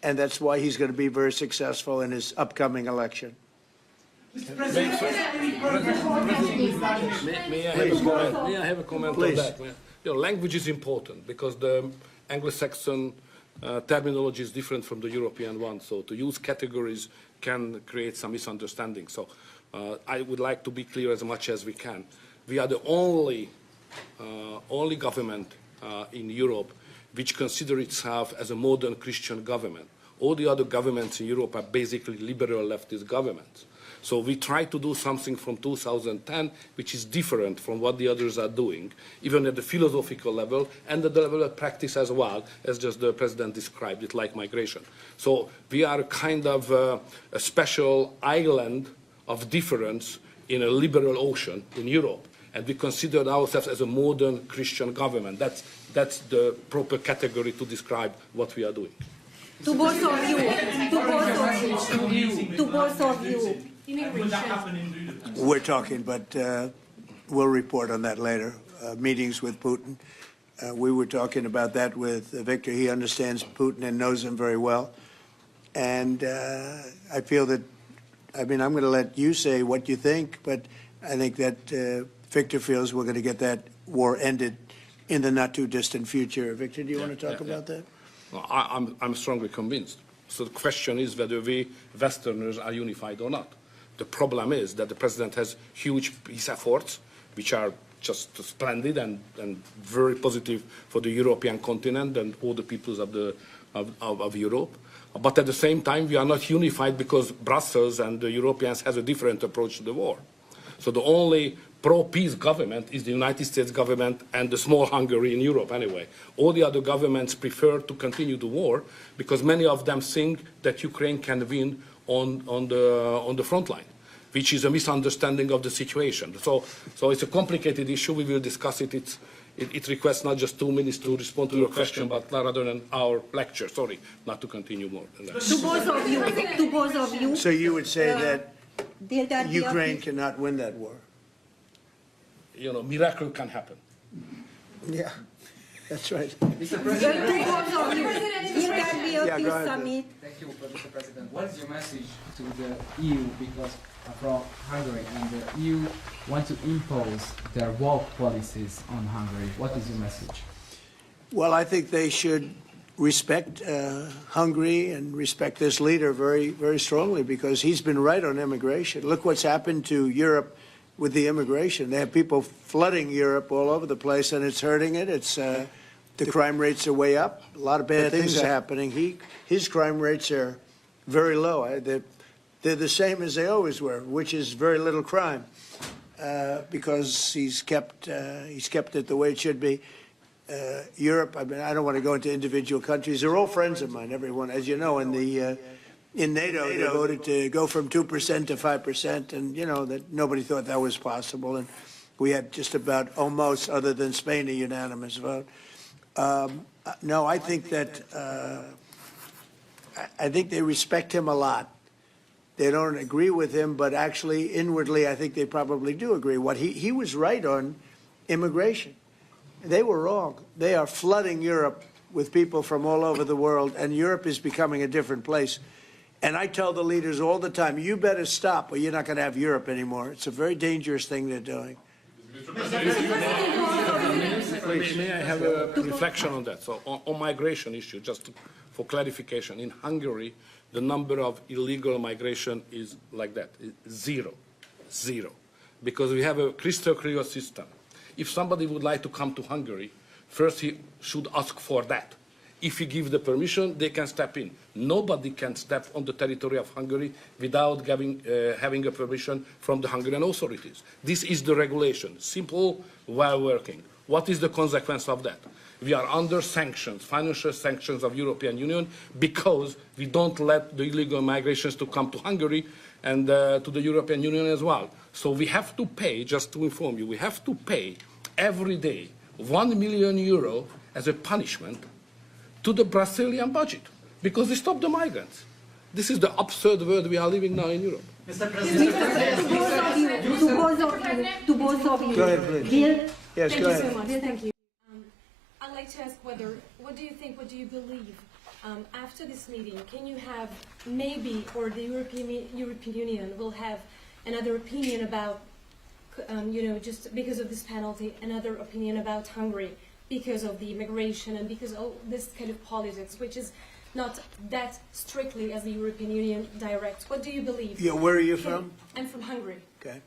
And that's why he's going to be very successful in his upcoming election. May I have a comment on that? You know, language is important because the Anglo-Saxon terminology is different from the European one. So to use categories can create some misunderstanding. So I would like to be clear as much as we can. We are the only government in Europe which considers itself as a modern Christian government. All the other governments in Europe are basically liberal leftist governments. So we try to do something from 2010 which is different from what the others are doing, even at the philosophical level and at the level of practice as well, as just the President described it, like migration. So we are kind of a special island of difference in a liberal ocean in Europe. And we consider ourselves as a modern Christian government. That's the proper category to describe what we are doing. To both of you, to both of you. We're talking, but we'll report on that later. Meetings with Putin. We were talking about that with Viktor. He understands Putin and knows him very well. And I feel that, I mean, I'm going to let you say what you think, but I think that Viktor feels we're going to get that war ended in the not too distant future. Viktor, do you want to talk about that? Well, I'm strongly convinced. So the question is whether we Westerners are unified or not. The problem is that the President has huge peace efforts, which are just splendid and very positive for the European continent and all the peoples of Europe. But at the same time, we are not unified because Brussels and the Europeans have a different approach to the war. So the only pro-peace government is the United States government and the small Hungary in Europe anyway. All the other governments prefer to continue the war because many of them think that Ukraine can win on the front line, which is a misunderstanding of the situation. So it's a complicated issue. We will discuss it. It requests not just 2 minutes to respond to your question, but rather than our lecture. Sorry, not to continue more than that. To both of you. So you would say that Ukraine cannot win that war? You know, miracle can happen. Yeah, that's right. Mr. President, Will there be a Yeah, go ahead. summit? thank you, Mr. President. What is your message to the EU, because from Hungary, and the EU want to impose their woke policies on Hungary? What is your message? Well, I think they should respect Hungary and respect this leader very, very strongly because he's been right on immigration. Look what's happened to Europe with the immigration. They have people flooding Europe all over the place, and it's hurting it. It's the crime rates are way up. A lot of bad things are happening. His crime rates are very low. They're the same as they always were, which is very little crime, because he's kept it the way it should be. Europe, I mean, I don't want to go into individual countries. They're all friends of mine, everyone. As you know, in NATO, they voted to go from 2% to 5%, and, you know, that nobody thought that was possible. And we had just about almost, other than Spain, a unanimous vote. No, I think that I think they respect him a lot. They don't agree with him, but actually, inwardly, I think they probably do agree. He was right on immigration. They were wrong. They are flooding Europe with people from all over the world, and Europe is becoming a different place. And I tell the leaders all the time, you better stop or you're not going to have Europe anymore. It's a very dangerous thing they're doing. Please, may I have a reflection on that? So on migration issue, just for clarification, in Hungary, the number of illegal migration is like that, zero, because we have a crystal clear system. If somebody would like to come to Hungary, first he should ask for that. If he gives the permission, they can step in. Nobody can step on the territory of Hungary without having a permission from the Hungarian authorities. This is the regulation, simple, well working. What is the consequence of that? We are under sanctions, financial sanctions of European Union, because we don't let the illegal migrations to come to Hungary and to the European Union as well. So we have to pay, just to inform you, we have to pay every day 1 million euro as a punishment to the Brazilian budget, because they stop the migrants. This is the absurd world we are living now in Europe. Mr. President, to both of you. Go ahead, please. Yes, go ahead. Thank you so much. Thank you. I'd like to ask what do you think, what do you believe? After this meeting, can you have maybe, or the European Union will have another opinion about, you know, just because of this penalty, another opinion about Hungary, because of the immigration and because of this kind of politics, which is not that strictly as the European Union directs. What do you believe? Yeah, where are you from? I'm from Hungary. Okay.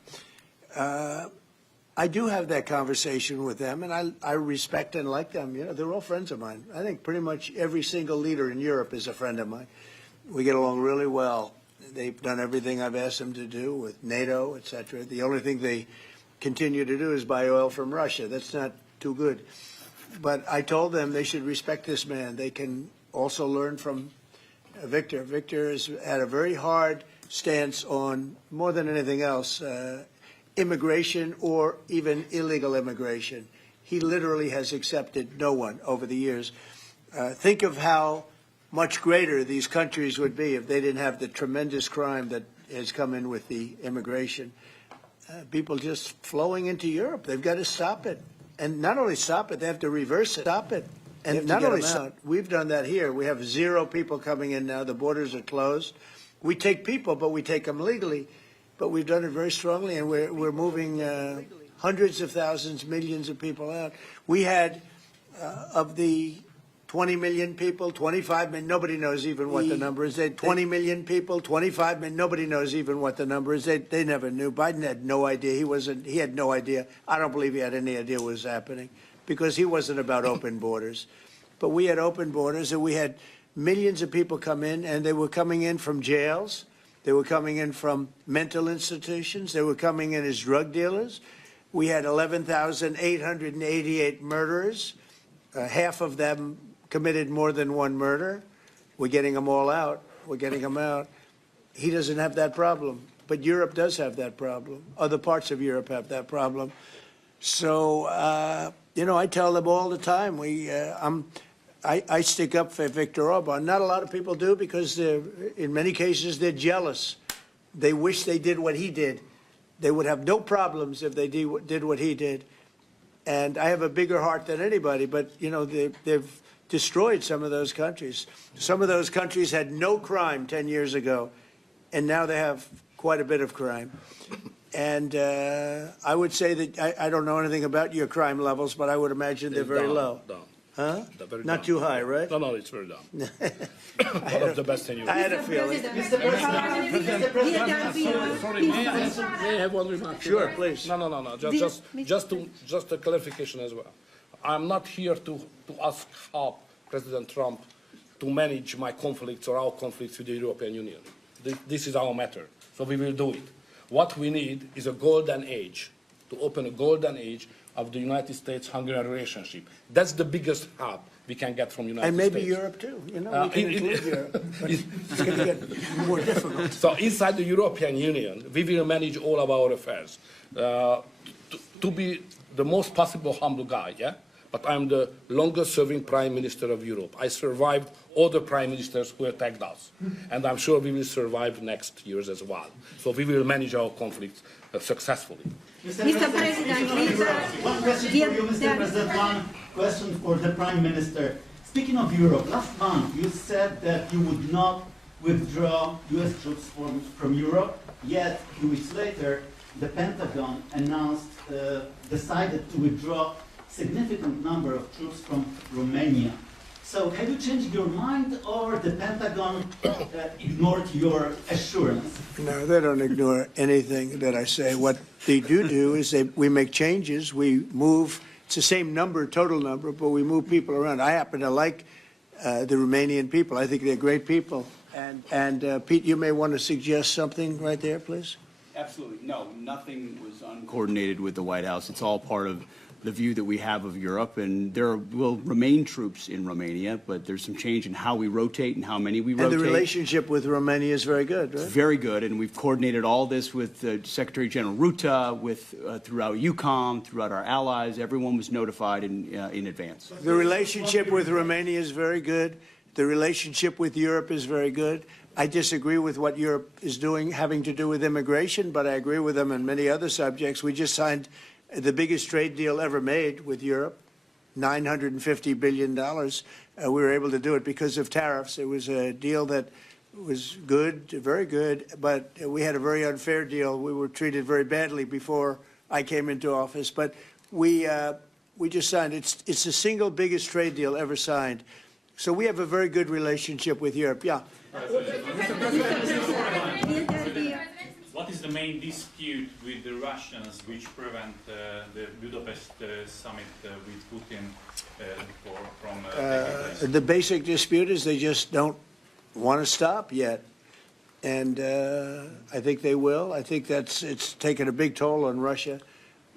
I do have that conversation with them, and I respect and like them. You know, they're all friends of mine. I think pretty much every single leader in Europe is a friend of mine. We get along really well. They've done everything I've asked them to do with NATO, etc. The only thing they continue to do is buy oil from Russia. That's not too good. But I told them they should respect this man. They can also learn from Viktor. Viktor has had a very hard stance on, more than anything else, immigration or even illegal immigration. He literally has accepted no one over the years. Think of how much greater these countries would be if they didn't have the tremendous crime that has come in with the immigration. People just flowing into Europe. They've got to stop it. And not only stop it, they have to reverse it. Stop it. And not only stop, we've done that here. We have 0 people coming in now. The borders are closed. We take people, but we take them legally. But we've done it very strongly, and we're moving hundreds of thousands, millions of people out. We had, of the 20 million people, 25 million, nobody knows even what the number is. 20 million people, 25 million, nobody knows even what the number is. They never knew. Biden had no idea. He had no idea. I don't believe he had any idea what was happening, because he wasn't about open borders. But we had open borders, and we had millions of people come in, and they were coming in from jails. They were coming in from mental institutions. They were coming in as drug dealers. We had 11,888 murderers. Half of them committed more than one murder. We're getting them all out. We're getting them out. He doesn't have that problem, but Europe does have that problem. Other parts of Europe have that problem. So, you know, I tell them all the time, I stick up for Viktor Orbán. Not a lot of people do because in many cases they're jealous. They wish they did what he did. They would have no problems if they did what he did. And I have a bigger heart than anybody, but, you know, they've destroyed some of those countries. Some of those countries had no crime 10 years ago, and now they have quite a bit of crime. And I would say that I don't know anything about your crime levels, but I would imagine they're very low. Huh? Not too high, right? No, it's very down. One of the best in Europe. I had a feeling. Mr. President, sorry, may I have one remark? Sure, please. No. Just a clarification as well. I'm not here to ask help President Trump to manage my conflicts or our conflicts with the European Union. This is our matter, so we will do it. What we need is a golden age, to open a golden age of the United States-Hungarian relationship. That's the biggest help we can get from the United States. And maybe Europe too. You know, we can include Europe. It's going to get more difficult. So inside the European Union, we will manage all of our affairs. To be the most possible humble guy, yeah? But I'm the longest-serving Prime Minister of Europe. I survived all the Prime Ministers who attacked us. And I'm sure we will survive next years as well. So we will manage our conflicts successfully. Mr. President, one question for you, Mr. President, one question for the Prime Minister. Speaking of Europe, last month you said that you would not withdraw U.S. troops from Europe, yet 2 weeks later the Pentagon decided to withdraw significant number of troops from Romania. So have you changed your mind, or the Pentagon ignored your assurance? No, they don't ignore anything that I say. What they do is we make changes. We move. It's the same number, total number, but we move people around. I happen to like the Romanian people. I think they're great people. And Pete, you may want to suggest something right there, please. Absolutely. No, nothing was uncoordinated with the White House. It's all part of the view that we have of Europe, and there will remain troops in Romania, but there's some change in how we rotate and how many we rotate. And the relationship with Romania is very good, right? Very good, and we've coordinated all this with Secretary General Ruta, throughout EUCOM, throughout our allies. Everyone was notified in advance. The relationship with Romania is very good. The relationship with Europe is very good. I disagree with what Europe is doing having to do with immigration, but I agree with them on many other subjects. We just signed the biggest trade deal ever made with Europe, $950 billion. We were able to do it because of tariffs. It was a deal that was good, very good, but we had a very unfair deal. We were treated very badly before I came into office, but we just signed. It's the single biggest trade deal ever signed. So we have a very good relationship with Europe. Yeah. What is the main dispute with the Russians which prevent the Budapest summit with Putin from taking place? The basic dispute is they just don't want to stop yet. And I think they will. I think it's taken a big toll on Russia,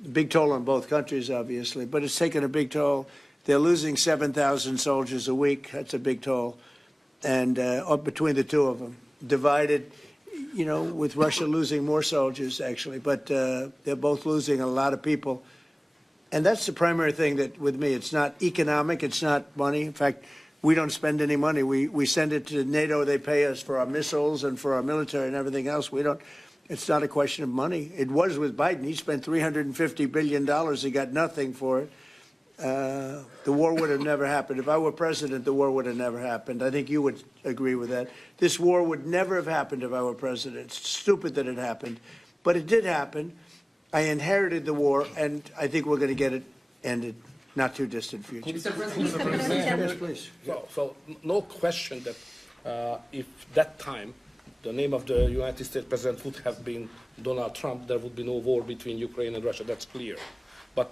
a big toll on both countries, obviously, but it's taken a big toll. They're losing 7,000 soldiers a week. That's a big toll. And between the two of them, divided, you know, with Russia losing more soldiers, actually. But they're both losing a lot of people. And that's the primary thing that, with me, it's not economic, it's not money. In fact, we don't spend any money. We send it to NATO. They pay us for our missiles and for our military and everything else. We don't. It's not a question of money. It was with Biden. He spent $350 billion. He got nothing for it. The war would have never happened. If I were president, the war would have never happened. I think you would agree with that. This war would never have happened if I were president. It's stupid that it happened. But it did happen. I inherited the war, and I think we're going to get it ended. Not too distant future. Yes, please. So no question that if that time the name of the United States president would have been Donald Trump, there would be no war between Ukraine and Russia. That's clear. But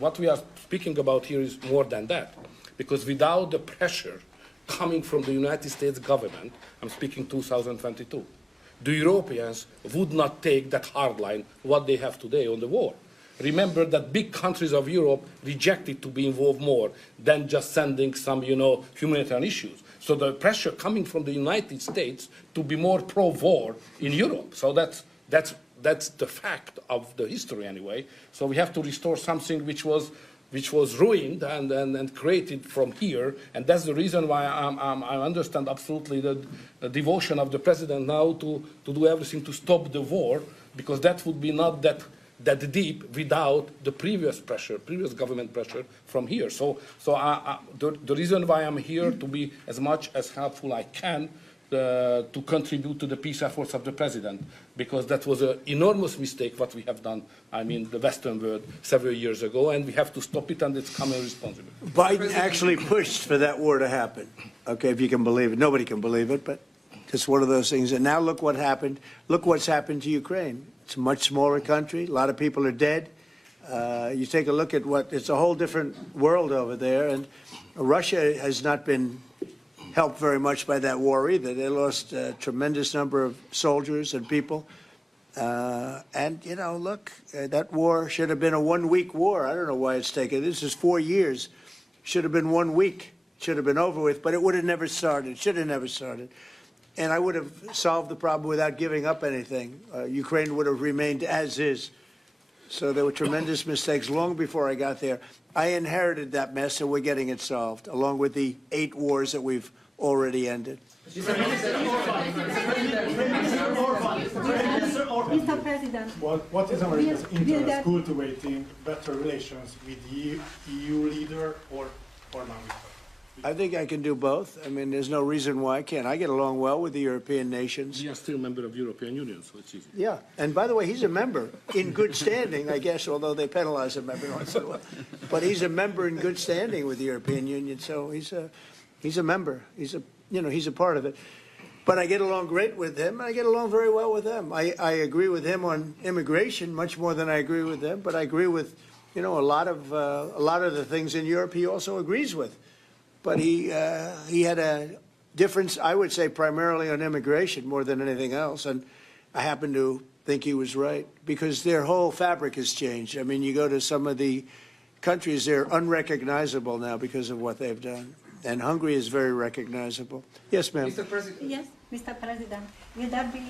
what we are speaking about here is more than that, because without the pressure coming from the United States government, I'm speaking 2022, the Europeans would not take that hard line what they have today on the war. remember that big countries of Europe rejected to be involved more than just sending some, humanitarian issues. So the pressure coming from the United States to be more pro-war in Europe. So that's the fact of the history anyway. So we have to restore something which was ruined and created from here, and that's the reason why I understand absolutely the devotion of the president now to do everything to stop the war, because that would be not that deep without the previous government pressure from here. So the reason why I'm here to be as much as helpful I can to contribute to the peace efforts of the president, because that was an enormous mistake what we have done, the Western world several years ago, and we have to stop it, and it's common responsibility. Biden actually pushed for that war to happen. Okay, if you can believe it. Nobody can believe it, but it's one of those things. And now look what happened. Look what's happened to Ukraine. It's a much smaller country. A lot of people are dead. You take a look at it's a whole different world over there, and Russia has not been helped very much by that war either. They lost a tremendous number of soldiers and people. And, look, that war should have been a one-week war. I don't know why it's taken. This is 4 years. Should have been 1 week. Should have been over with, but it would have never started. Should have never started. And I would have solved the problem without giving up anything. Ukraine would have remained as is. So there were tremendous mistakes long before I got there. I inherited that mess, and we're getting it solved, along with the 8 wars that we've already ended. Mr. President, What is America's interest cultivating better relations with the EU leader or not? I think I can do both. There's no reason why I can't. I get along well with the European nations. We are still a member of the European Union, so it's easy. Yeah, and by the way, he's a member in good standing, I guess, although they penalize him every once in a while. But he's a member in good standing with the European Union, so he's a member. He's a part of it. But I get along great with him, and I get along very well with them. I agree with him on immigration much more than I agree with them, but I agree with, a lot of the things in Europe he also agrees with. But he had a difference, I would say, primarily on immigration more than anything else. And I happen to think he was right, because their whole fabric has changed. You go to some of the countries, they're unrecognizable now because of what they've done. And Hungary is very recognizable. Yes, ma'am. Mr. President. Yes, Mr. President. Will there be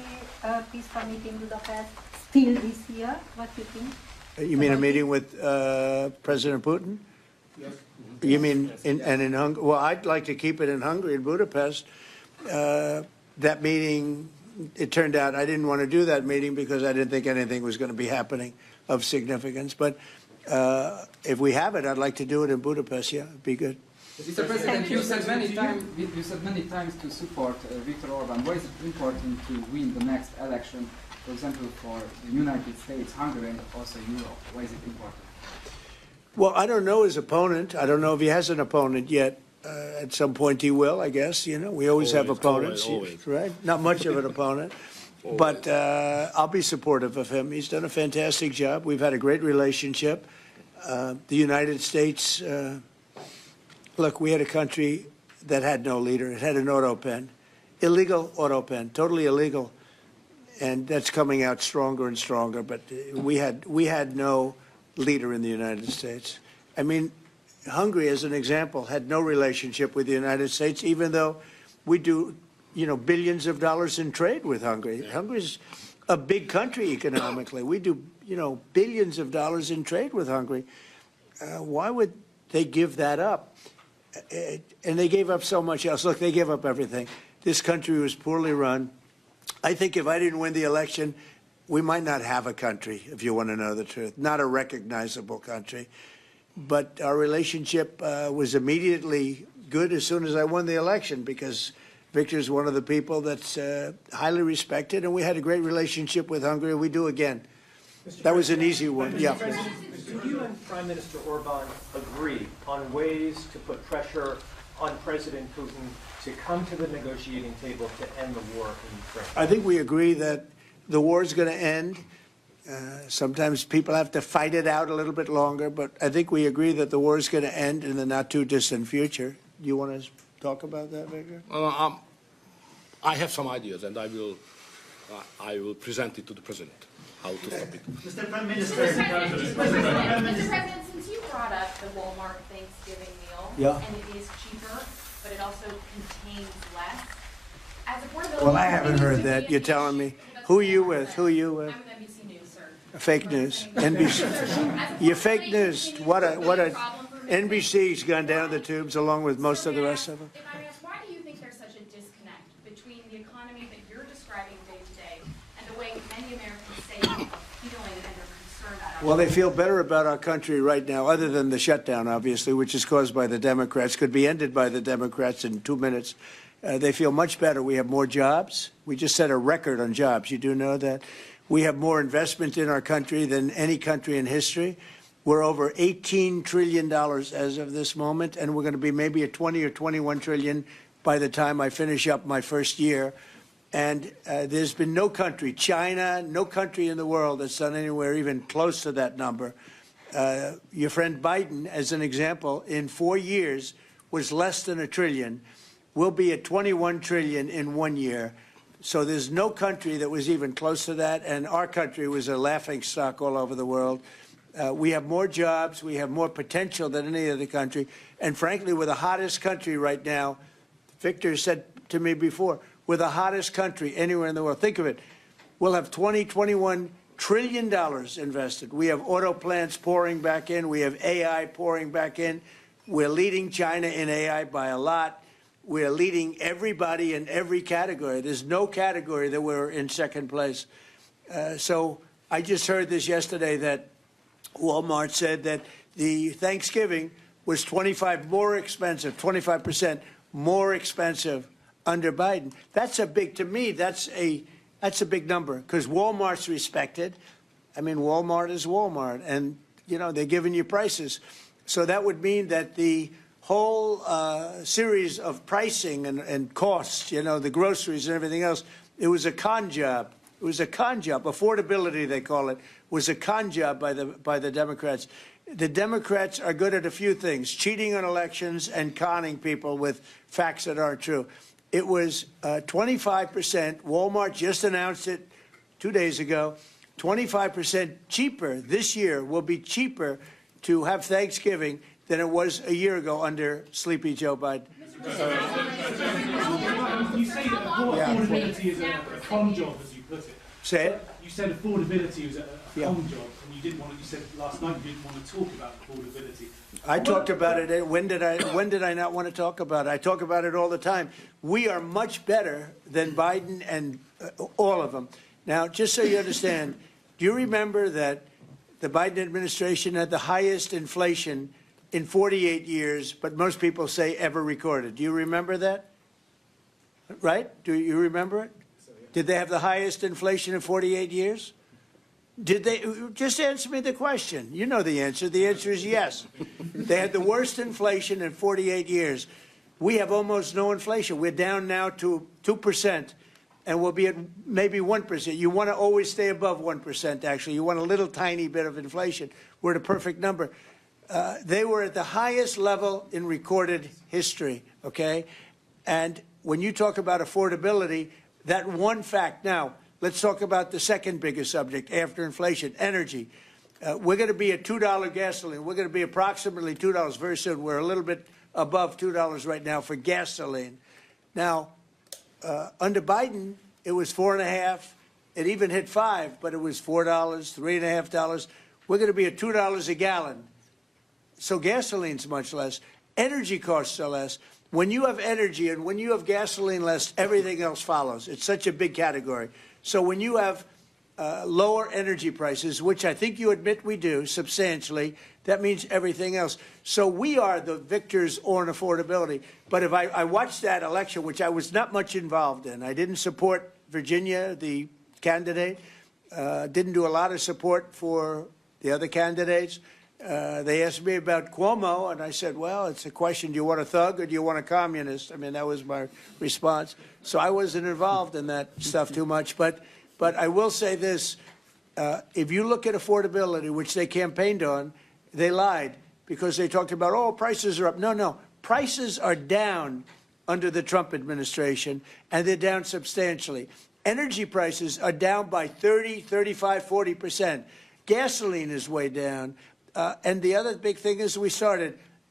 a peaceful meeting in Budapest still this year? What do you think? You mean a meeting with President Putin? Yes. You mean in Hungary? Well, I'd like to keep it in Hungary, in Budapest. That meeting, it turned out I didn't want to do that meeting because I didn't think anything was going to be happening of significance. But if we have it, I'd like to do it in Budapest. Yeah, it'd be good. Mr. President, you said many times to support Viktor Orbán. Why is it important to win the next election, for example, for the United States, Hungary, and also Europe? Why is it important? Well, I don't know his opponent. I don't know if he has an opponent yet. At some point he will, I guess. We always have opponents, always. Right? Not much of an opponent. But I'll be supportive of him. He's done a fantastic job. We've had a great relationship. The United States, look, we had a country that had no leader. It had an auto pen, illegal auto pen, totally illegal. And that's coming out stronger and stronger. But we had no leader in the United States. Hungary, as an example, had no relationship with the United States, even though we do, billions of dollars in trade with Hungary. Yeah. Hungary's a big country economically. We do, billions of dollars in trade with Hungary. Why would they give that up? And they gave up so much else. Look, they gave up everything. This country was poorly run. I think if I didn't win the election, we might not have a country, if you want to know the truth, not a recognizable country. But our relationship was immediately good as soon as I won the election, because Viktor's one of the people that's highly respected, and we had a great relationship with Hungary. We do again. That was an easy one. Yeah. Do you and Prime Minister Orbán agree on ways to put pressure on President Putin to come to the negotiating table to end the war in Ukraine? I think we agree that the war is going to end. Sometimes people have to fight it out a little bit longer, but I think we agree that the war is going to end in the not-too-distant future. Do you want to talk about that, Viktor? I have some ideas, and I will present it to the president. how to stop it. Mr. Prime Minister. Mr. President, since you brought up the Walmart Thanksgiving meal, Yeah. and it is cheaper, but it also contains less. As affordability Well, I haven't continues heard to that. be You're an telling issue, me. Who are you with? Who are you with? I'm with NBC News, sir. Fake news. NBC. You're fake news. What a NBC's gone down the tubes along with most of the rest of them. If I may ask, why do you think there's such a disconnect between the economy that you're describing day to day and the way many Americans say are feeling and are concerned about? Well, they feel better about our country right now, other than the shutdown, obviously, which is caused by the Democrats, could be ended by the Democrats in 2 minutes. They feel much better. We have more jobs. We just set a record on jobs. You do know that. We have more investment in our country than any country in history. We're over $18 trillion as of this moment, and we're going to be maybe at 20 or 21 trillion by the time I finish up my first year. And there's been no country, China, no country in the world that's done anywhere even close to that number. Your friend Biden, as an example, in 4 years was less than $1 trillion. We'll be at 21 trillion in 1 year. So there's no country that was even close to that, and our country was a laughing stock all over the world. We have more jobs, we have more potential than any other country, and frankly, we're the hottest country right now. Victor said to me before, we're the hottest country anywhere in the world. Think of it. We'll have $21 trillion invested. We have auto plants pouring back in. We have AI pouring back in. We're leading China in AI by a lot. We're leading everybody in every category. There's no category that we're in second place. So I just heard this yesterday that Walmart said that the Thanksgiving was 25% more expensive under Biden. That's a big, to me, that's a big number, because Walmart's respected. I mean, Walmart is Walmart, and, you know, they're giving you prices. So that would mean that the whole series of pricing and costs, you know, the groceries and everything else, it was a con job. It was a con job. Affordability, they call it, was a con job by the Democrats. The Democrats are good at a few things: cheating on elections and conning people with facts that aren't true. It was 25%. Walmart just announced it 2 days ago. 25% cheaper this year, will be cheaper to have Thanksgiving than it was a year ago under Sleepy Joe Biden. You say that affordability is a con job, as you put it. Say it. You said affordability was a con job, and you didn't want to. You said last night you didn't want to talk about affordability. I talked about it. When did I not want to talk about it? I talk about it all the time. We are much better than Biden and all of them. Now, just so you understand, do you remember that the Biden administration had the highest inflation in 48 years, but most people say ever recorded? Do you remember that? Right? Do you remember it? Did they have the highest inflation in 48 years? Did they? Just answer me the question. You know the answer. The answer is yes. They had the worst inflation in 48 years. We have almost no inflation. We're down now to 2%, and we'll be at maybe 1%. You want to always stay above 1%, actually. You want a little tiny bit of inflation. We're at a perfect number. They were at the highest level in recorded history, okay? And when you talk about affordability, that one fact. Now, let's talk about the second biggest subject after inflation, energy. We're going to be at $2 gasoline. We're going to be approximately $2 very soon. We're a little bit above $2 right now for gasoline. Now, under Biden, it was $4.50. It even hit $5, but it was $4, $3.50. We're going to be at $2 a gallon. So gasoline's much less. Energy costs are less. When you have energy and when you have gasoline less, everything else follows. It's such a big category. So when you have lower energy prices, which I think you admit we do substantially, that means everything else. So we are the victors on affordability. But if I watched that election, which I was not much involved in, I didn't support Virginia, the candidate, didn't do a lot of support for the other candidates. They asked me about Cuomo, and I said, well, it's a question, do you want a thug or do you want a communist? I mean, that was my response. So I wasn't involved in that stuff too much. But I will say this. If you look at affordability, which they campaigned on, they lied because they talked about, oh, prices are up. No. Prices are down under the Trump administration, and they're down substantially. Energy prices are down by 30, 35, 40%. Gasoline is way down. And the other big thing is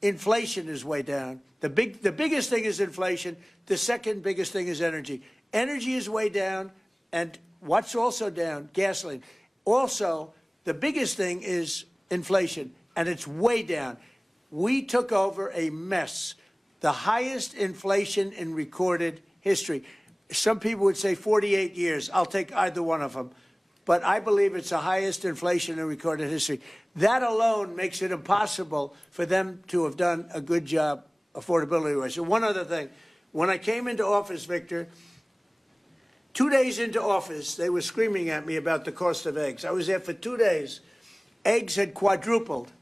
inflation is way down. The biggest thing is inflation. The second biggest thing is energy. Energy is way down. And what's also down? Gasoline. Also, the biggest thing is inflation, and it's way down. We took over a mess, the highest inflation in recorded history. Some people would say 48 years. I'll take either one of them. But I believe it's the highest inflation in recorded history. That alone makes it impossible for them to have done a good job affordability-wise. And one other thing. When I came into office, Victor, 2 days into office, they were screaming at me about the cost of eggs. I was there for 2 days. Eggs had quadrupled.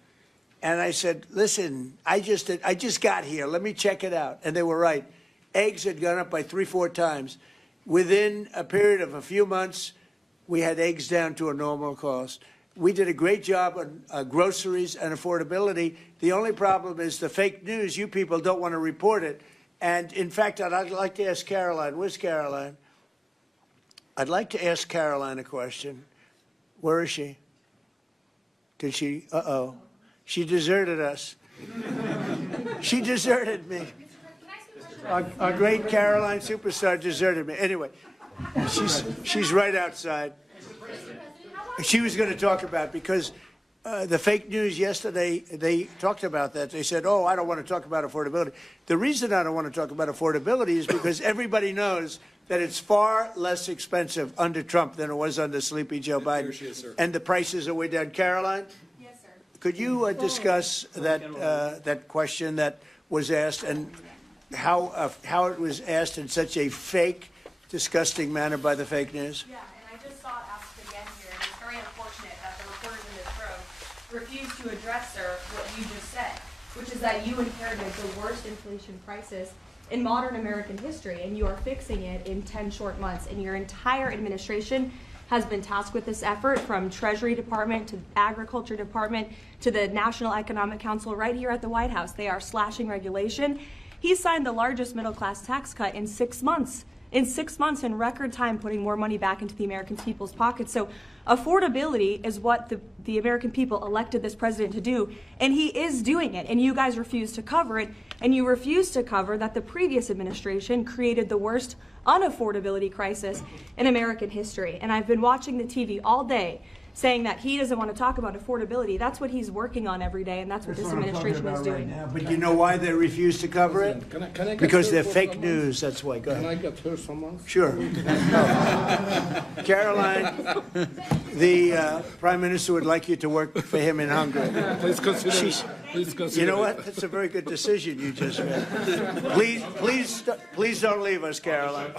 And I said, listen, I just got here. Let me check it out. And they were right. Eggs had gone up by 3-4 times. Within a period of a few months, we had eggs down to a normal cost. We did a great job on groceries and affordability. The only problem is the fake news. You people don't want to report it. And, in fact, I'd like to ask Caroline. Where's Caroline? I'd like to ask Caroline a question. Where is she? Did she? Uh-oh. She deserted us. She deserted me. Our great Caroline superstar deserted me. Anyway, she's right outside. She was going to talk about, because the fake news yesterday, they talked about that. They said, oh, I don't want to talk about affordability. The reason I don't want to talk about affordability is because everybody knows that it's far less expensive under Trump than it was under Sleepy Joe Biden. And the prices are way down. Caroline? Yes, sir. Could you discuss that question that was asked, and how it was asked in such a fake, disgusting manner by the fake news? Yeah, and I just saw it asked again here, and it's very unfortunate that the reporters in this room refused to address, sir, what you just said, which is that you inherited the worst inflation crisis in modern American history, and you are fixing it in 10 short months. And your entire administration has been tasked with this effort, from Treasury Department to Agriculture Department to the National Economic Council right here at the White House. They are slashing regulation. He signed the largest middle-class tax cut in 6 months. In 6 months, in record time, putting more money back into the American people's pockets. So affordability is what the American people elected this president to do, and he is doing it, and you guys refuse to cover it, and you refuse to cover that the previous administration created the worst unaffordability crisis in American history. And I've been watching the TV all day saying that he doesn't want to talk about affordability. That's what he's working on every day, and that's what this administration is doing. Right now. But you know why they refuse to cover it? Can I because they're fake news. That's why. Go ahead. Can I get her someone? Sure. Caroline, the Prime Minister would like you to work for him in Hungary. Please consider. Please consider. You know what? That's a very good decision you just made. Please don't leave us, Caroline.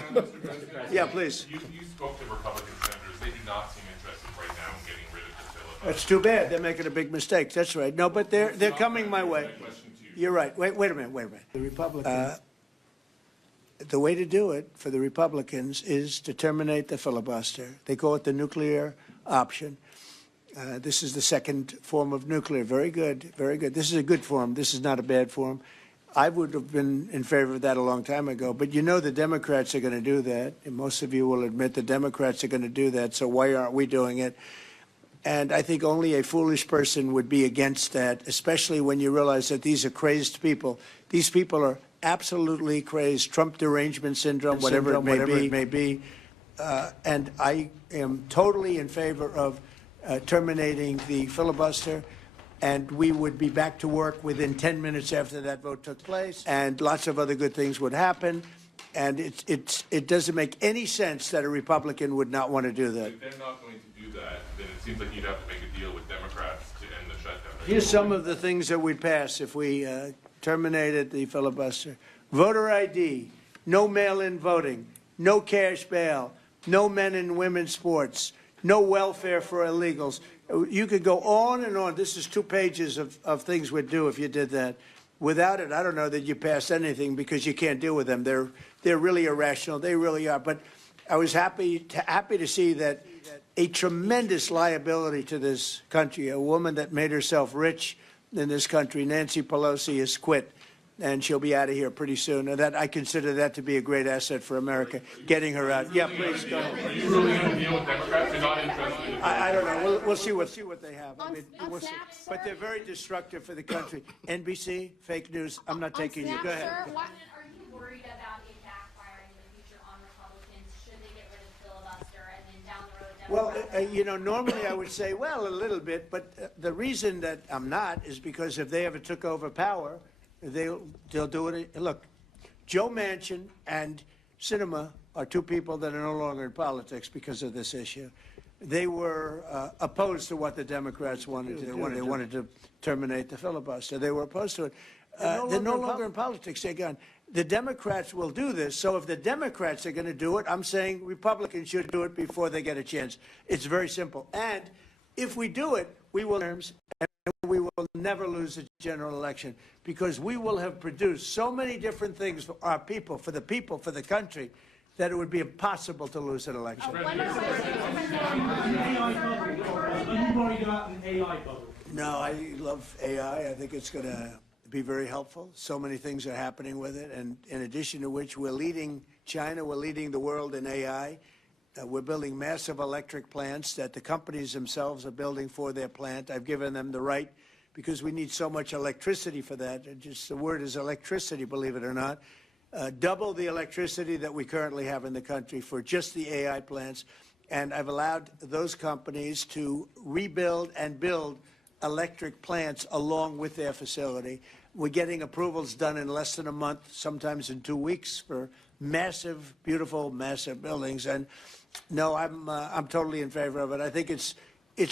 Yeah, please. You spoke to Republican senators. They do not seem interested right now in getting rid of the filibuster. That's too bad. They're making a big mistake. That's right. No, but they're coming my way. You're right. Wait a minute. The Republicans. The way to do it for the Republicans is to terminate the filibuster. They call it the nuclear option. This is the second form of nuclear. Very good. Very good. This is a good form. This is not a bad form. I would have been in favor of that a long time ago. But you know the Democrats are going to do that. And most of you will admit the Democrats are going to do that. So why aren't we doing it? And I think only a foolish person would be against that, especially when you realize that these are crazed people. These people are absolutely crazed. Trump derangement syndrome, whatever it may be. And I am totally in favor of terminating the filibuster. And we would be back to work within 10 minutes after that vote took place, and lots of other good things would happen. And it doesn't make any sense that a Republican would not want to do that. If they're not going to do that, then it seems like you'd have to make a deal with Democrats to end the shutdown. Here's some of the things that we'd pass if we terminated the filibuster. Voter ID, no mail-in voting, no cash bail, no men and women's sports, no welfare for illegals. You could go on and on. This is 2 pages of things we'd do if you did that. Without it, I don't know that you passed anything, because you can't deal with them. They're really irrational. They really are. But I was happy to see that a tremendous liability to this country, a woman that made herself rich in this country, Nancy Pelosi, has quit. and she'll be out of here pretty soon. And that I consider that to be a great asset for America, getting her out. Yeah, please go ahead. Are you really going to deal with Democrats? You're not interested in I don't know. We'll see what they have. I mean, we'll see. But they're very destructive for the country. NBC, fake news. I'm not taking you. Go ahead. Sir, are you worried about it backfiring in the future on Republicans? Should they get rid of the filibuster and then down the road, Democrats? Well, normally I would say, well, a little bit, but the reason that I'm not is because if they ever took over power, they'll do it. Look, Joe Manchin and Sinema are two people that are no longer in politics because of this issue. They were opposed to what the Democrats wanted to do. They wanted to terminate the filibuster. They were opposed to it. They're no longer in politics. They're gone. The Democrats will do this. So if the Democrats are going to do it, I'm saying Republicans should do it before they get a chance. It's very simple. And if we do it, we will and we will never lose a general election because we will have produced so many different things for our people, for the country, that it would be impossible to lose an election. No, I love AI. I think it's going to be very helpful. So many things are happening with it, and in addition to which, we're leading China, we're leading the world in AI. We're building massive electric plants that the companies themselves are building for their plant. I've given them the right because we need so much electricity for that. Just the word is electricity, believe it or not. Double the electricity that we currently have in the country for just the AI plants. And I've allowed those companies to rebuild and build electric plants along with their facility. We're getting approvals done in less than a month, sometimes in 2 weeks, for massive, beautiful, massive buildings. And no, I'm totally in favor of it. I think it's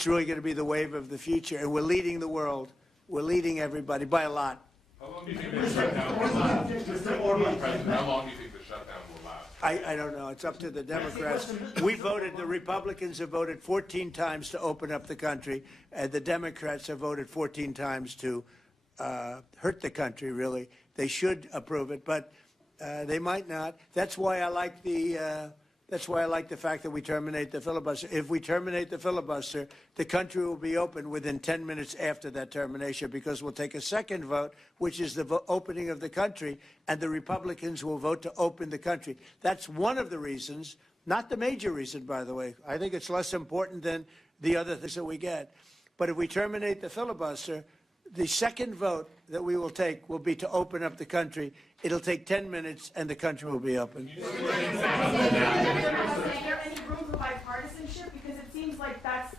really going to be the wave of the future, and we're leading the world. We're leading everybody by a lot. How long do you think the shutdown will last? How long do you think the shutdown will last? I don't know. It's up to the Democrats. We voted, the Republicans have voted 14 times to open up the country, and the Democrats have voted 14 times to hurt the country, really. They should approve it, but they might not. That's why I like the fact that we terminate the filibuster. If we terminate the filibuster, the country will be open within 10 minutes after that termination because we'll take a second vote, which is the opening of the country, and the Republicans will vote to open the country. That's one of the reasons, not the major reason, by the way. I think it's less important than the other things that we get. But if we terminate the filibuster, the second vote that we will take will be to open up the country. It'll take 10 minutes, and the country will be open. Is there any room for bipartisanship? Because it seems like that's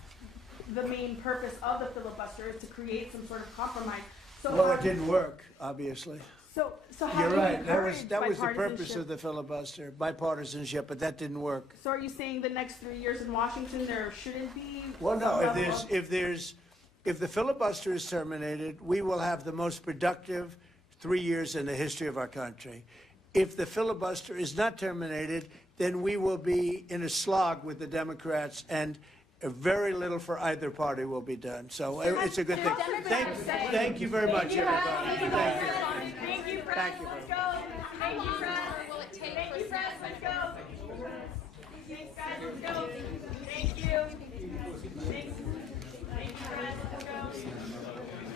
the main purpose of the filibuster, is to create some sort of compromise. So Well, it didn't work, obviously. So how You're do you right. encourage That was the purpose bipartisanship? of the filibuster, bipartisanship, but that didn't work. So are you saying the next 3 years in Washington there shouldn't be? Well, no. some level of- If the filibuster is terminated, we will have the most productive 3 years in the history of our country. If the filibuster is not terminated, then we will be in a slog with the Democrats, and very little for either party will be done. So it's a good thing. Thank you very much, everybody. Thank you, Fred. Thank you. Let's go. Thank you, Fred. Thank you, Fred. Let's go. Thanks, guys. Let's go. Thank you. Thanks. Thank you, Fred. Let's go.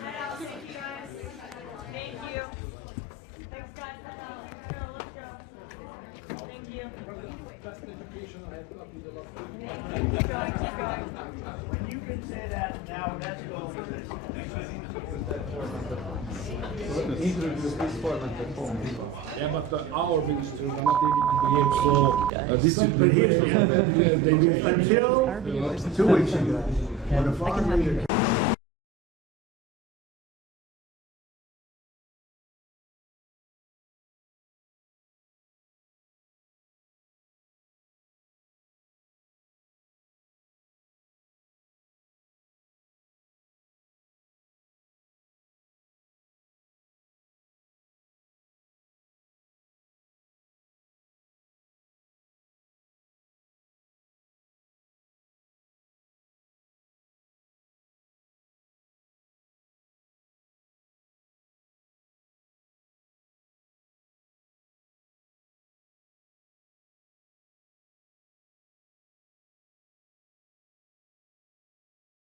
Hi, Al. Thank you, guys. Thank you. Thanks, guys. Let's go. Thank you. Keep going. You can say that now. Let's go over this. Introduce this format at home. Yeah, but our ministers are not able to behave so disciplined. They will until 2 weeks ago. When the foreign leader